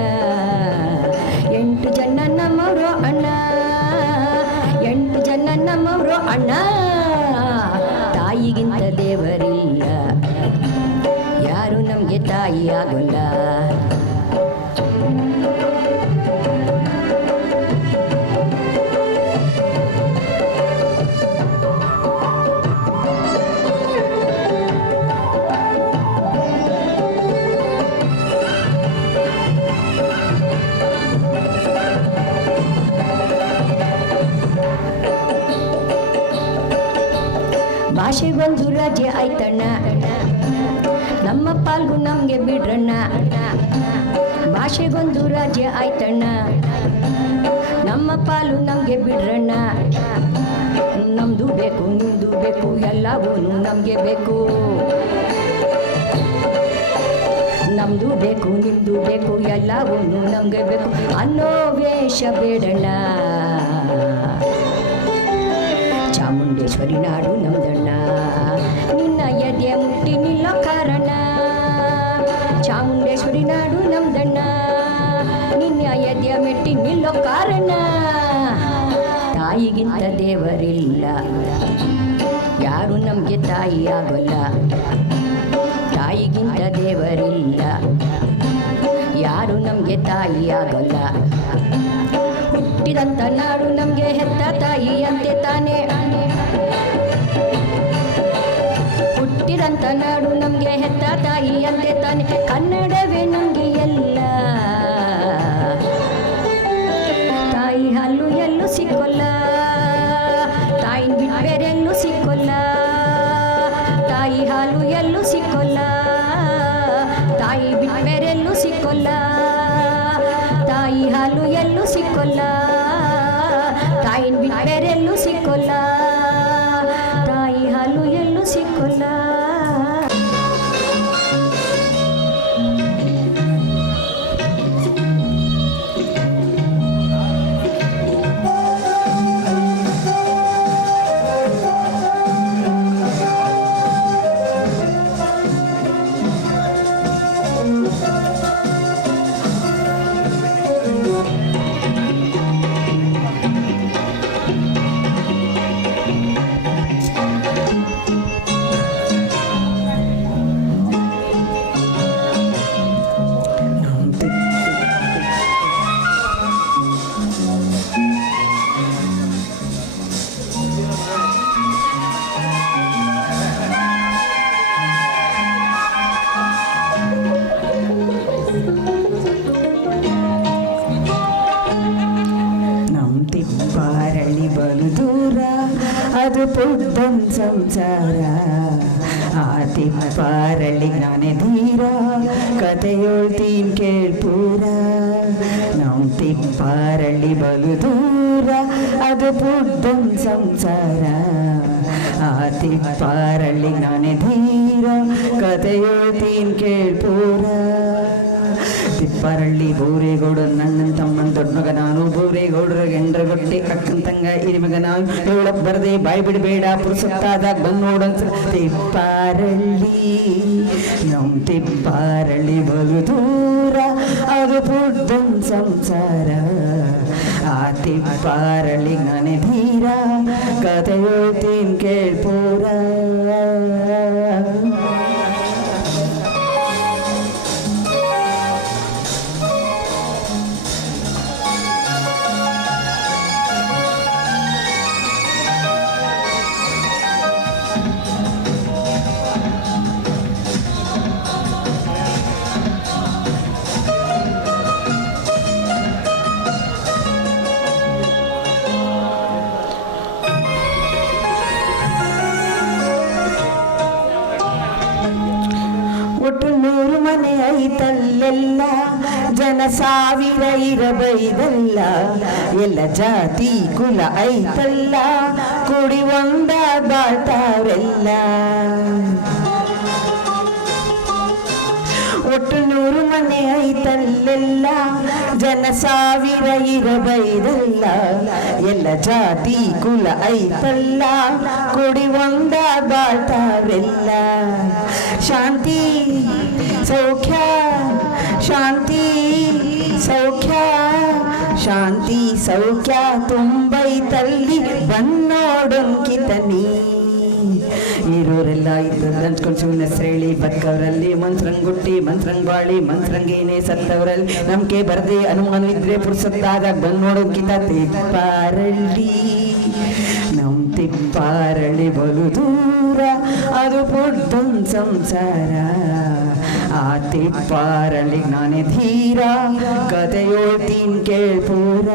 8 ಜನ ನಮ್ಮವರು ಅಣ್ಣ, 8 ಜನ ನಮ್ಮವರು ಅಣ್ಣ. ತಾಯಿಗಿಂತ ದೇವರಿಲ್ಲ, ಯಾರು ನಮಗೆ ತಾಯಿ ಆಗೋಲ್ಲ. ಭಾಷೆಗೊಂದು ರಜೆ ಆಯ್ತಣ್ಣ, ನಮ್ಮ ಪಾಲ್ಗು ನಮಗೆ ಬಿಡ್ರಣ್ಣ. ಭಾಷೆಗೊಂದು ರಜೆ ಆಯ್ತಣ್ಣ, ನಮ್ಮ ಪಾಲು ನಮಗೆ ಬಿಡ್ರಣ್ಣ. ನಮ್ದು ಬೇಕು ನಿಮ್ದು ಬೇಕು, ಎಲ್ಲವೂ ನಮಗೆ ಬೇಕು. ನಮ್ದು ಬೇಕು ನಿಮ್ದು ಬೇಕು, ಎಲ್ಲವೂ ನಮಗೆ ಬೇಕು ಅನ್ನೋ ವೇಷ ಬೇಡಣ್ಣ. ಚಾಮುಂಡೇಶ್ವರಿ ನಾಡು ನಮ್ದಣ್ಣ, ನಿನ್ನ ಎದೆ ಮುಟ್ಟಿ ನಿಲ್ಲೋ ಕಾರಣ. ಚಾಮುಂಡೇಶ್ವರಿ ನಾಡು ನಮ್ದಣ್ಣ, ನಿನ್ನ ಎದೆ ಮೆಟ್ಟಿ ನಿಲ್ಲೋ ಕಾರಣ. ತಾಯಿಗಿಂತ ದೇವರಿಲ್ಲ, ಯಾರು ನಮಗೆ ತಾಯಿ ಆಗೋಲ್ಲ. ತಾಯಿಗಿಂತ ದೇವರಿಲ್ಲ, ಯಾರು ನಮಗೆ ತಾಯಿ ಆಗೋಲ್ಲ. ಹುಟ್ಟಿದಂಥ ನಾಡು ನಮಗೆ ಹೆತ್ತ ತಾಯಿಯಂತೆ ತಾನೇ. ಹುಟ್ಟಿದಂಥ ನಾಡು ನಮಗೆ ಹೆತ್ತ ತಾಯಿಯಂತೆ ತಾನೆ. ಕನ್ನಡವೇ ನಮಗೆ ಎಲ್ಲ, ತಾಯಿ ಹಾಲು ಎಲ್ಲೂ ಸಿಕ್ಕೋಲ್ಲ, ತಾಯಿನ ಬಿಟ್ಟರೆ ಎಲ್ಲೂ ಸಿಕ್ಕೋಲ್ಲ. ತಾಯಿ ಹಾಲು ಎಲ್ಲೂ ಸಿಕ್ಕೋಲ್ಲ, ತಾಯಿ ಬಿಟ್ಟರೆ ಎಲ್ಲೂ ಸಿಕ್ಕೋಲ್ಲ. ತಾಯಿ ಹಾಲು ಎಲ್ಲೂ ಸಿಕ್ಕೋಲ್ಲ, ತಾಯಿನ ಬಿಟ್ಟರೆ ಎಲ್ಲೂ ಸಿಕ್ಕೋಲ್ಲ. ತಾಯಿ ಹಾಲು ಎಲ್ಲೂ ಸಿಕ್ಕೋಲ್ಲ. ನಮ್ ತಿಪ್ಪಾರಳ್ಳಿ ಬಲು ದೂರ ಅದು ಪುಟ್ಟನ್ ಸಂಸಾರ. ಆ ತಿಪ್ಪಾರಳ್ಳಿ ನಾನೇ ಧೀರ ಕತೆ ಹೇಳ್ತೀನ್ ಕೇಳ್ಪೂರ. ನಮ್ ತಿಪ್ಪಾರಳ್ಳಿ ಬಲು ದೂರ ಅದು ಪುಟ್ಟನ್ ಸಂಸಾರ. ಆ ತಿಪ್ಪಾರಳ್ಳಿ ನಾನೇ ಧೀರ ಕತೆ ಹೇಳ್ತೀನ್ ಕೇಳ್ಪೂರ. ತಿಪ್ಪಾರಳ್ಳಿ ಬೋರೇಗೌಡ ನನ್ನನ್ ತಮ್ಮನ್ ದೊಡ್ಡ ಮಗ ನಾನು. ಬೋರೇಗೌಡರ ಎಂಡ್ರ ಗೊಟ್ಟೆ ಅಕ್ಕನ್ ತಂಗ ಇರಿ ಮಗ ನಾವು. ಹೇಳಕ್ ಬರದೆ ಬಾಯ್ ಬಿಡಬೇಡ ಪುರುಸೊತ್ತಾದಾಗ ಬಂದು ನೋಡನ್ಸ. ತಿಪ್ಪಾರಳ್ಳಿ ನಮ್ ತಿಪ್ಪಾರಳ್ಳಿ ಬಲು ದೂರ ಅದು ಪುಟ್ಟನ್ ಸಂಸಾರ. ಆ ತಿಪ್ಪಾರಳ್ಳಿ ನಾನೇ ಧೀರ ಕತೆ ಹೇಳ್ತೀನ್ ಕೇಳ್ಪೂರ. ಒಟ್ಟು 100 ಮನೆ ಐತಲ್ಲೆಲ್ಲ, ಜನ ಸಾವಿರ ಇರಬೈದಲ್ಲ. ಎಲ್ಲ ಜಾತಿ ಕುಲ ಐತಲ್ಲ, ಕೂಡಿ ಒಂದ ಬಾಳ್ತಾರೆಲ್ಲ. ಒಟ್ಟು 100 ಮನೆ ಐತಲ್ಲೆಲ್ಲ, ಜನ ಸಾವಿರ ಇರಬೈದಲ್ಲ. ಎಲ್ಲ ಜಾತಿ ಕುಲ ಐತಲ್ಲ, ಕೂಡಿ ಒಂದ ಬಾಳ್ತಾರೆಲ್ಲ. ಶಾಂತಿ ಸೌಖ್ಯ ಶಾಂತಿ ಸೌಖ್ಯ ಶಾಂತಿ ಸೌಖ್ಯ ತುಂಬೈತಲ್ಲಿ ಬನ್ನೋಡೊಂಕಿತನಿ. ಇರೋರೆಲ್ಲ ಇದ್ದದ್ದು ಹಂಚ್ಕೊಂಡು ಸುಮ್ಮನೆ ಹೇಳಿ ಬದುಕವರಲ್ಲಿ ಮನ್ಸರಂಗುಟ್ಟಿ ಮನ್ಸರಂಗ್ ಮನ್ಸರಂಗೇನೆ ಸತ್ತವರಲ್ಲಿ. ನಂಬಿಕೆ ಬರದೆ ಅನುಮಾನ ಇದ್ರೆ ಪುರ್ಸೊತ್ತಾದಾಗ ಬಂದು ನೋಡೋಕ್ಕಿಂತ ತಿಪ್ಪಾರಳ್ಳಿ ನಮ್ ತಿಪ್ಪಾರಳ್ಳಿ ಬಲು ದೂರ ಅದು ಪುಟ್ಟನ್ ಸಂಸಾರ. ಆ ತಿಪ್ಪಾರಳ್ಳಿ ನಾನೇ ಧೀರ ಕತೆ ಹೇಳ್ತೀನ್ ಕೇಳ್ಪೂರ.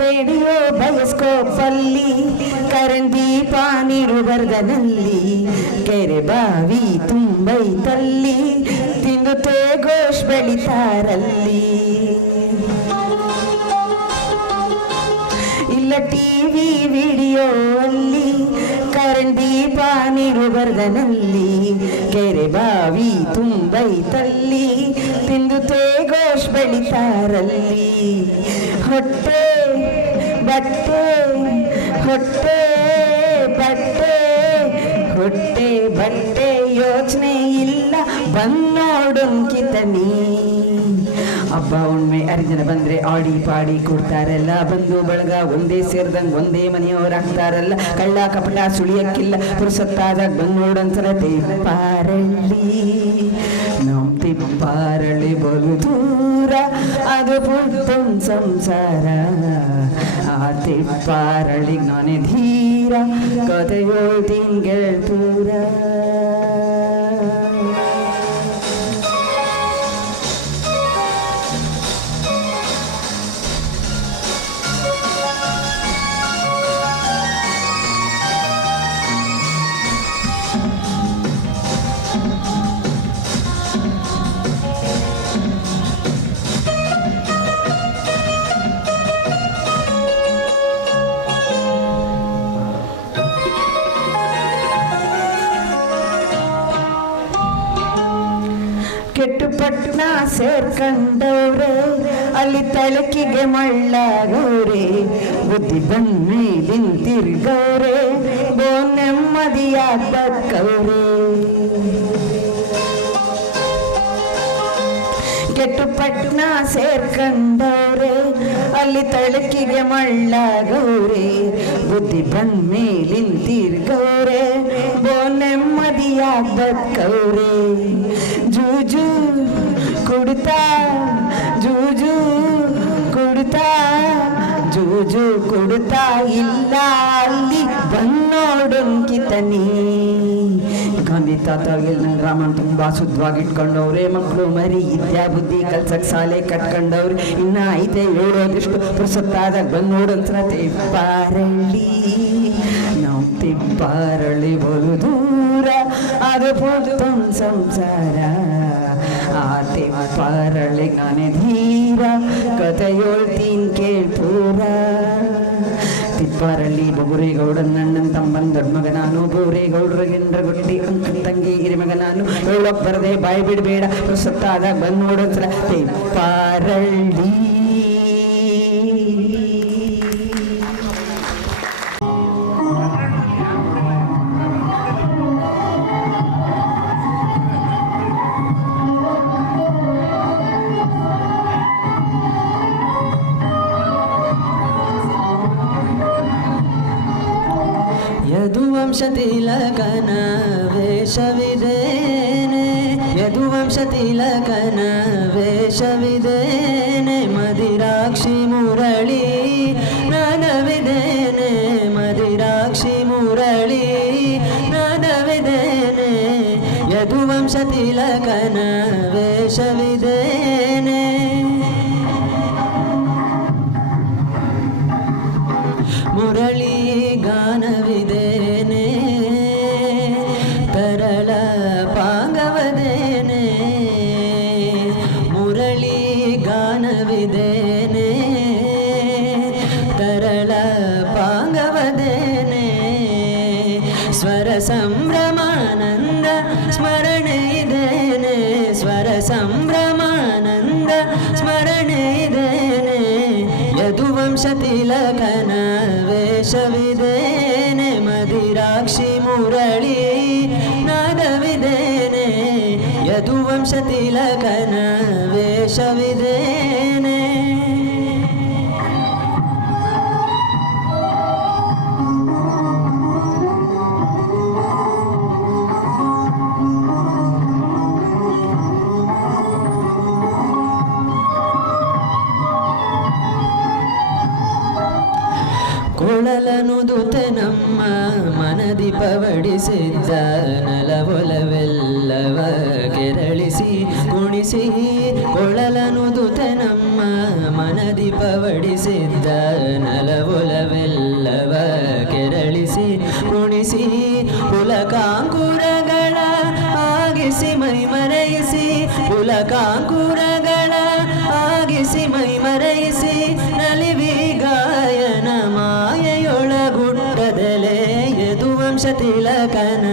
ರೇಡಿಯೋ ಬಯೋಸ್ಕೋಪ್ ಅಲ್ಲಿ ಕರೆಂಟ್ ದೀಪ ನೀಡುವರ್ಗನಲ್ಲಿ. ಕೆರೆ ಬಾವಿ ತುಂಬೈತಲ್ಲಿ ತಿಂದು ತೇಗೋಶ್ ಬೆಳಿತಾರಲ್ಲಿ. ಇಲ್ಲ ಟಿವಿ ವಿಡಿಯೋ ಅಲ್ಲಿ ಕರೆಂಟ್ ದೀಪ ನೀಡುವರ್ಗನಲ್ಲಿ. ಕೆರೆ ಬಾವಿ ತುಂಬೈತಲ್ಲಿ ತಿಂದು ತೇಗೋಶ್ ಬೆಳಿತಾರಲ್ಲಿ. ಹೊಟ್ಟೆ ಬಟ್ಟೆ ಹೊಟ್ಟೆ ಬಟ್ಟೆ ಹೊಟ್ಟೆ ಬಟ್ಟೆ ಯೋಚನೆ ಇಲ್ಲ ಬಂದೋಡೊಂಕಿತನಿ. ಹಬ್ಬ ಹುಣ್ಮೆ ಹರಿಜನ ಬಂದ್ರೆ ಆಡಿ ಪಾಡಿ ಕೊಡ್ತಾರಲ್ಲ. ಬಂಧು ಬಳಗ ಒಂದೇ ಸೇರ್ದಂಗ್ ಒಂದೇ ಮನೆಯವರಾಗ್ತಾರಲ್ಲ. ಕಳ್ಳ ಕಪಟ ಸುಳಿಯಕ್ಕಿಲ್ಲ ಪುರುಸೊತ್ತಾದಾಗ ಬಂದು ನೋಡೊಂದ್ಸಲ ತಿಪ್ಪಾರಳ್ಳಿ ನಮ್ ತಿಪ್ಪಾರಳ್ಳಿ ಬಲು ದೂರ ಅದು ಪುಟ್ಟನ್ ಸಂಸಾರ. ಆ ತಿಪ್ಪಾರಳ್ಳಿಗೆ ನಾನೇ ಧೀರ ಕತೆ ಹೇಳ್ತೀನ್ ಗೆಳ್ಪೂರ. ಪಟ್ನ ಸೇರ್ಕೊಂಡವ್ರೆ ಅಲ್ಲಿ ತಳಕಿಗೆ ಮಳ್ಳಾಗವ್ರೆ ಬುದ್ಧಿ ಬನ್ನಿ ನಿಂತಿರ್ಗವ್ರೆ ಬೋ ನೆಮ್ಮದಿಯಾದಕ್ಕವ್ರೆ ಕೆಟ್ಟು ಪಟ್ನ ಸೇರ್ಕೊಂಡವ್ರೆ ಅಲ್ಲಿ ತಳಕಿಗೆ ಮಳ್ಳಾಗವ್ರೆ ಬುದ್ಧಿ ಬಂದ್ಮೇಲಿಂತಿರ್ಗವ್ರೆ ಬೋ ನೆಮ್ಮದಿಯಾದಕ್ಕವ್ರೆ ಜೂಜು ಕುಡ್ತಾ ಜೂಜು ಕುಡ್ತಾ ಜೂಜು ಕುಡ್ತಾ ಇಲ್ಲ ಅಲ್ಲಿ ಬನ್ನೋಡೊಂಕಿತನಿ ಗಾಂಧಿ ತಾತ ನನ್ನ ರಾಮನ್ ತುಂಬಾ ಶುದ್ಧವಾಗಿ ಇಟ್ಕೊಂಡವ್ರೆ ಮಕ್ಕಳು ಮರಿ ವಿದ್ಯಾ ಬುದ್ಧಿ ಕಲ್ಸಕ್ ಶಾಲೆ ಕಟ್ಕೊಂಡವ್ರೆ ಇನ್ನ ಐತೆ ಹೇಳೋದಿಷ್ಟು ಪುರುಸತ್ತಾದಾಗ ಬಂದು ನೋಡೋಂತರ ತಿಪ್ಪಾರಳ್ಳಿ ನಾವು ತಿಪ್ಪಾರಳ್ಳಿ ಬೋಲು ದೂರ ಅದು ಪುರ್ತೊಂದು ಸಂಸಾರ ಆ ತಿಪ್ಪಾರಳ್ಳಿ ನಾನೇ ಧೀರ ಕಥೆ ಹೇಳ್ತೀನಿ ಕೇಳ್ಪೂರ ತಿಪ್ಪಾರಳ್ಳಿ ಬೊಗುರೇಗೌಡನ ಅಣ್ಣನ ತಮ್ಮನ ದೊಡ್ಡ ಮಗ ನಾನು ಬೋರೇಗೌಡ್ರ ಗಿಂಡ್ರ ಗುಟ್ಟಿ ಅಂಕನ ತಂಗಿ ಹಿರಿಮಗ ನಾನು ಹೇಳೋಕ್ ಬರದೆ ಬಾಯಿ ಬಿಡಬೇಡ ಸತ್ತಾದಾಗ ಬಂದು ನೋಡೋದ್ರ ತಿಪ್ಪಾರಳ್ಳಿ. ಯದುವಂಶತಿಲಕನ ವೇಷವಿದೇನೆ ಯದುವಂಶತಿಲಕನ ವೇಷವಿದೇನೆ ಮದಿರಾಕ್ಷಿ ಮುರಳಿ ನಾದವಿದೇನೆ ಮದಿರಾಕ್ಷಿ ಮುರಳಿ ನಾದವಿದೇನೆ ಯದುವಂಶತಿಲಕನ ವೇಷವಿದೇನೆ ಮುರಳಿ ಗಾನವಿದೇನೆ ತರಳ ಪಾಂಗವದೇನೆ ಮುರಳಿ ಗಾನವಿದೇನೆ ತರಳ ಪಾಂಗವದೇನೆ ಸ್ವರ ಸಂಭ್ರಮಾನಂದ ಸ್ಮರಣೆ ಇದೇನೆ ಸ್ವರ ಸಂಭ್ರಮಾನಂದ ಸ್ಮರಣೆ ಇದೇನೆ ಯದುವಂಶತಿಲಕನ ವೇಷವಿದೇನೆ ಮದಿರಾಕ್ಷಿ ಮುರಳಿ ನಾದವಿದೇನೆ ಯದುವಂಶತಿಲಕನ ವೇಷವಿದೇನೆ ಕೊಳಲನುದುತೆ ನಮ್ಮ ಮನದಿ ಪವಡಿಸಿದ್ದ ನಲವೊಲವೆಲ್ಲವ ಕೆರಳಿಸಿ ಕುಣಿಸಿ ಕೊಳಲನುದುತೆ ನಮ್ಮ ಮನದಿ ಪವಡಿಸಿದ್ದ ನಲವೊಲವೆಲ್ಲವ ಕೆರಳಿಸಿ ಕುಣಿಸಿ ಪುಲಕಾಂಕುರಗಳ ಆಗಿಸಿ ಮೈ ಮರೆಯಿಸಿ ಪುಲಕಾಂಕುರಗಳ ಆಗಿಸಿ ಮೈ ಮರೆಯಿಸಿ ನಲಿವಿ ಗಾಯನ ಮಾಯೆಯೊಳಗುಟ್ಟದಲೆ ಯದುವಂಶತಿಲಕನ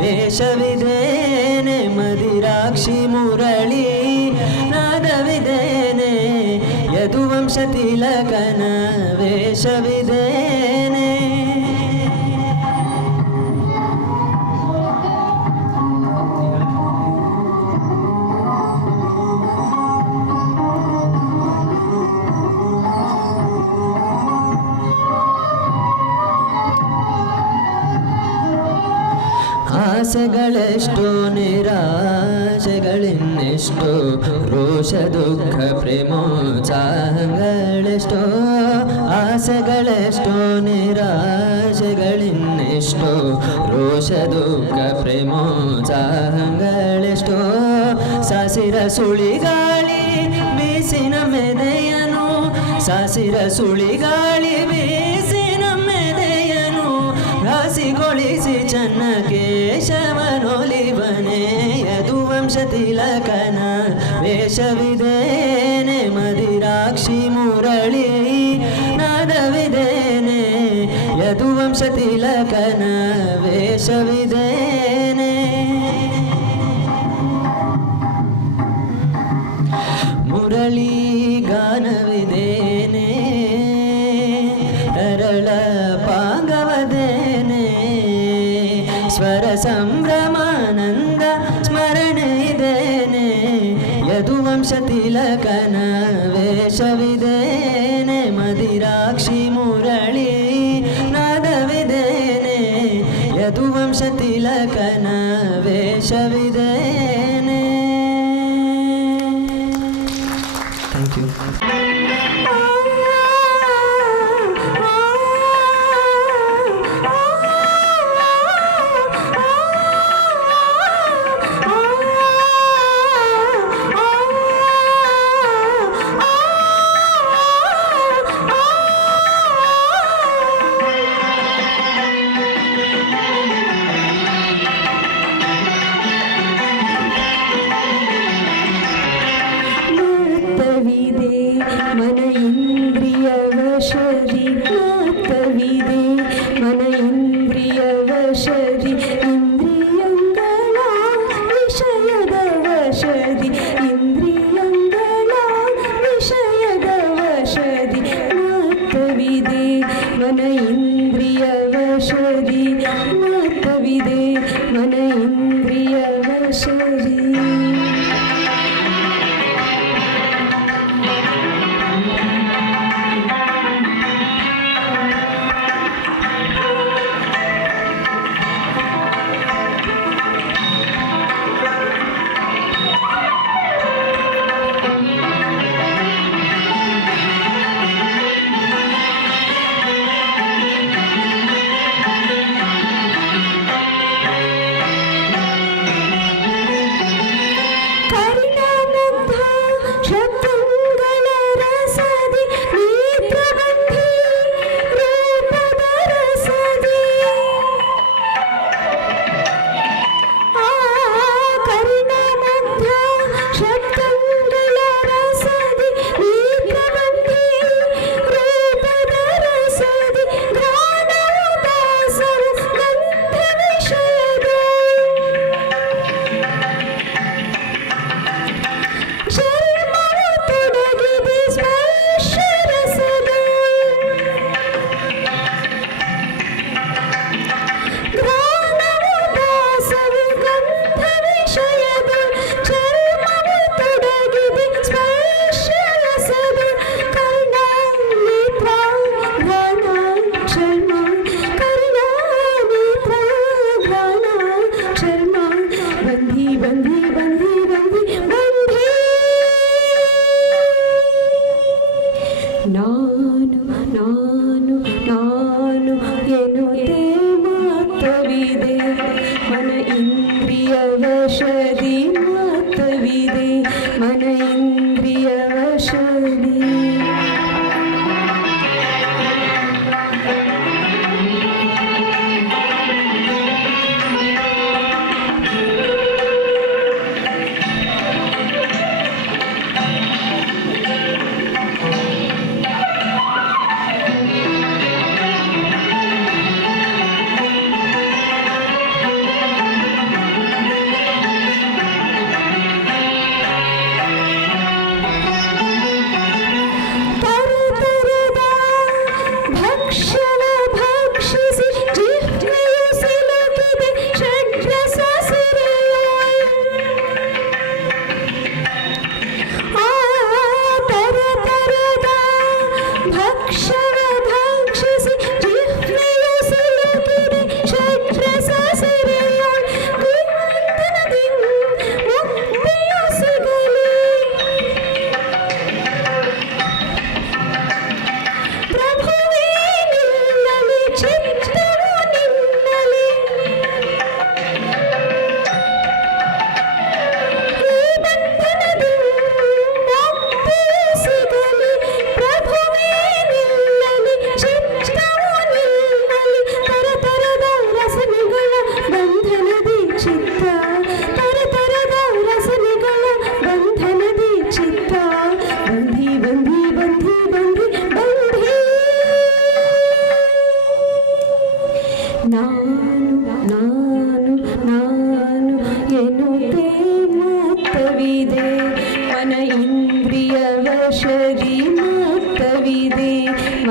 ವೇಷವಿದೇನೆ ಮದಿರಾಕ್ಷಿ ಮುರಳಿ ನಾದವಿದೇನೆ ಯದುವಂಶತಿಲಕನ ವೇಷವಿದೇನೆ ಆಸೆಗಳೆಷ್ಟೋ ನಿರಾಶೆಗಳಿನ್ನೆಷ್ಟೋ ರೋಷ ದುಃಖ ಪ್ರೇಮೋತ್ಸಾಹಗಳೆಷ್ಟೋ ಆಸೆಗಳೆಷ್ಟೋ ನಿರಾಶೆಗಳಿನ್ನೆಷ್ಟೋ ರೋಷ ದುಃಖ ಪ್ರೇಮೋತ್ಸಾಹಗಳೆಷ್ಟೋ ಸಾಸಿರ ಸುಳಿಗಾಳಿ ಬೀಸಿನ ಮೆದೆಯನು ಸಾಸಿರ ಸುಳಿಗಾಳಿ ಬೀಸಿನ ಮೆದೆಯನು ಘಾಸಿಗೊಳಿಸಿ ಚನ್ನ ಕೇಶವನೊಲಿವನೆ ಯದುವಂಶತಿಲಕನ ವೇಷವಿದೇನೆ ಮದಿರಾಕ್ಷಿ ಮುರಳಿ ನಾದವಿದೇನೆ ಯದುವಂಶತಿಲಕನ ವೇಷವಿದೇನೆ ಮುರಳಿ ಗಾನವಿದೇನೆ ಅರಳ ಪಾಂಗವದೇನೆ ಸ್ವರ ಸಂಭ್ರಮಾನಂದ ಸ್ಮರಣೆ ಇದೇನೆ ಯದುವಂಶ ತಿಲಕನ ವೇಷವಿದೇನೆ ಮದಿರಾಕ್ಷಿ ಮುರಳಿ ನಾದವಿದೇನೆ ಯದುವಂಶ ತಿಲಕನ ವೇಷವಿದೇನೆ. Thank you. ಮನ ಇಂದ್ರಿಯ ವಶದಿ ಮಾತವಿದೆ ಮನ ಇಂದ್ರಿಯ ವಶದಿ ಇಂದ್ರಿಯಂಗಳ ವಿಷಯದ ವಶದಿ ಇಂದ್ರಿಯಂಗಳ ವಿಷಯದ ವಶದಿ ಮಾತವಿದೆ ಮನ ಇಂದ್ರಿಯ ವಶದಿ ಮಾತವಿದೆ ಮನ ಇಂದ್ರಿಯ ವಶದಿ.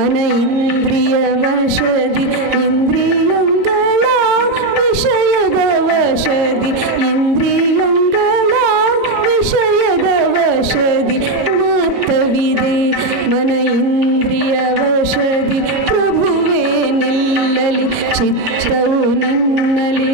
ಮನ ಇಂದ್ರಿಯ ವಶದಿ ಇಂದ್ರಿಯಂಗಳ ವಿಷಯದ ವಶದಿ ಇಂದ್ರಿಯಂಗಳ ವಿಷಯದ ವಶದಿ ಮಾತವಿದೆ ಮನ ಇಂದ್ರಿಯ ವಶದಿ ಪ್ರಭುವೇ ನಿಲ್ಲಲಿ ಚಿತ್ತವು ನಿನ್ನಲಿ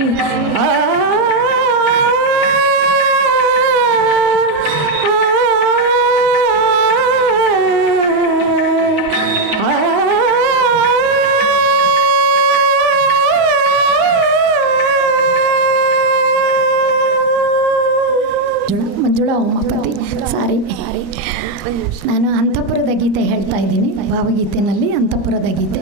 ಮಂಜುಳಾ ಉಮಾಪತಿ ಸಾರಿ ನಾನು ಅಂತಃಪುರದ ಗೀತೆ ಹೇಳ್ತಾ ಇದ್ದೀನಿ ಭಾವಗೀತೆನಲ್ಲಿ ಅಂತಃಪುರದ ಗೀತೆ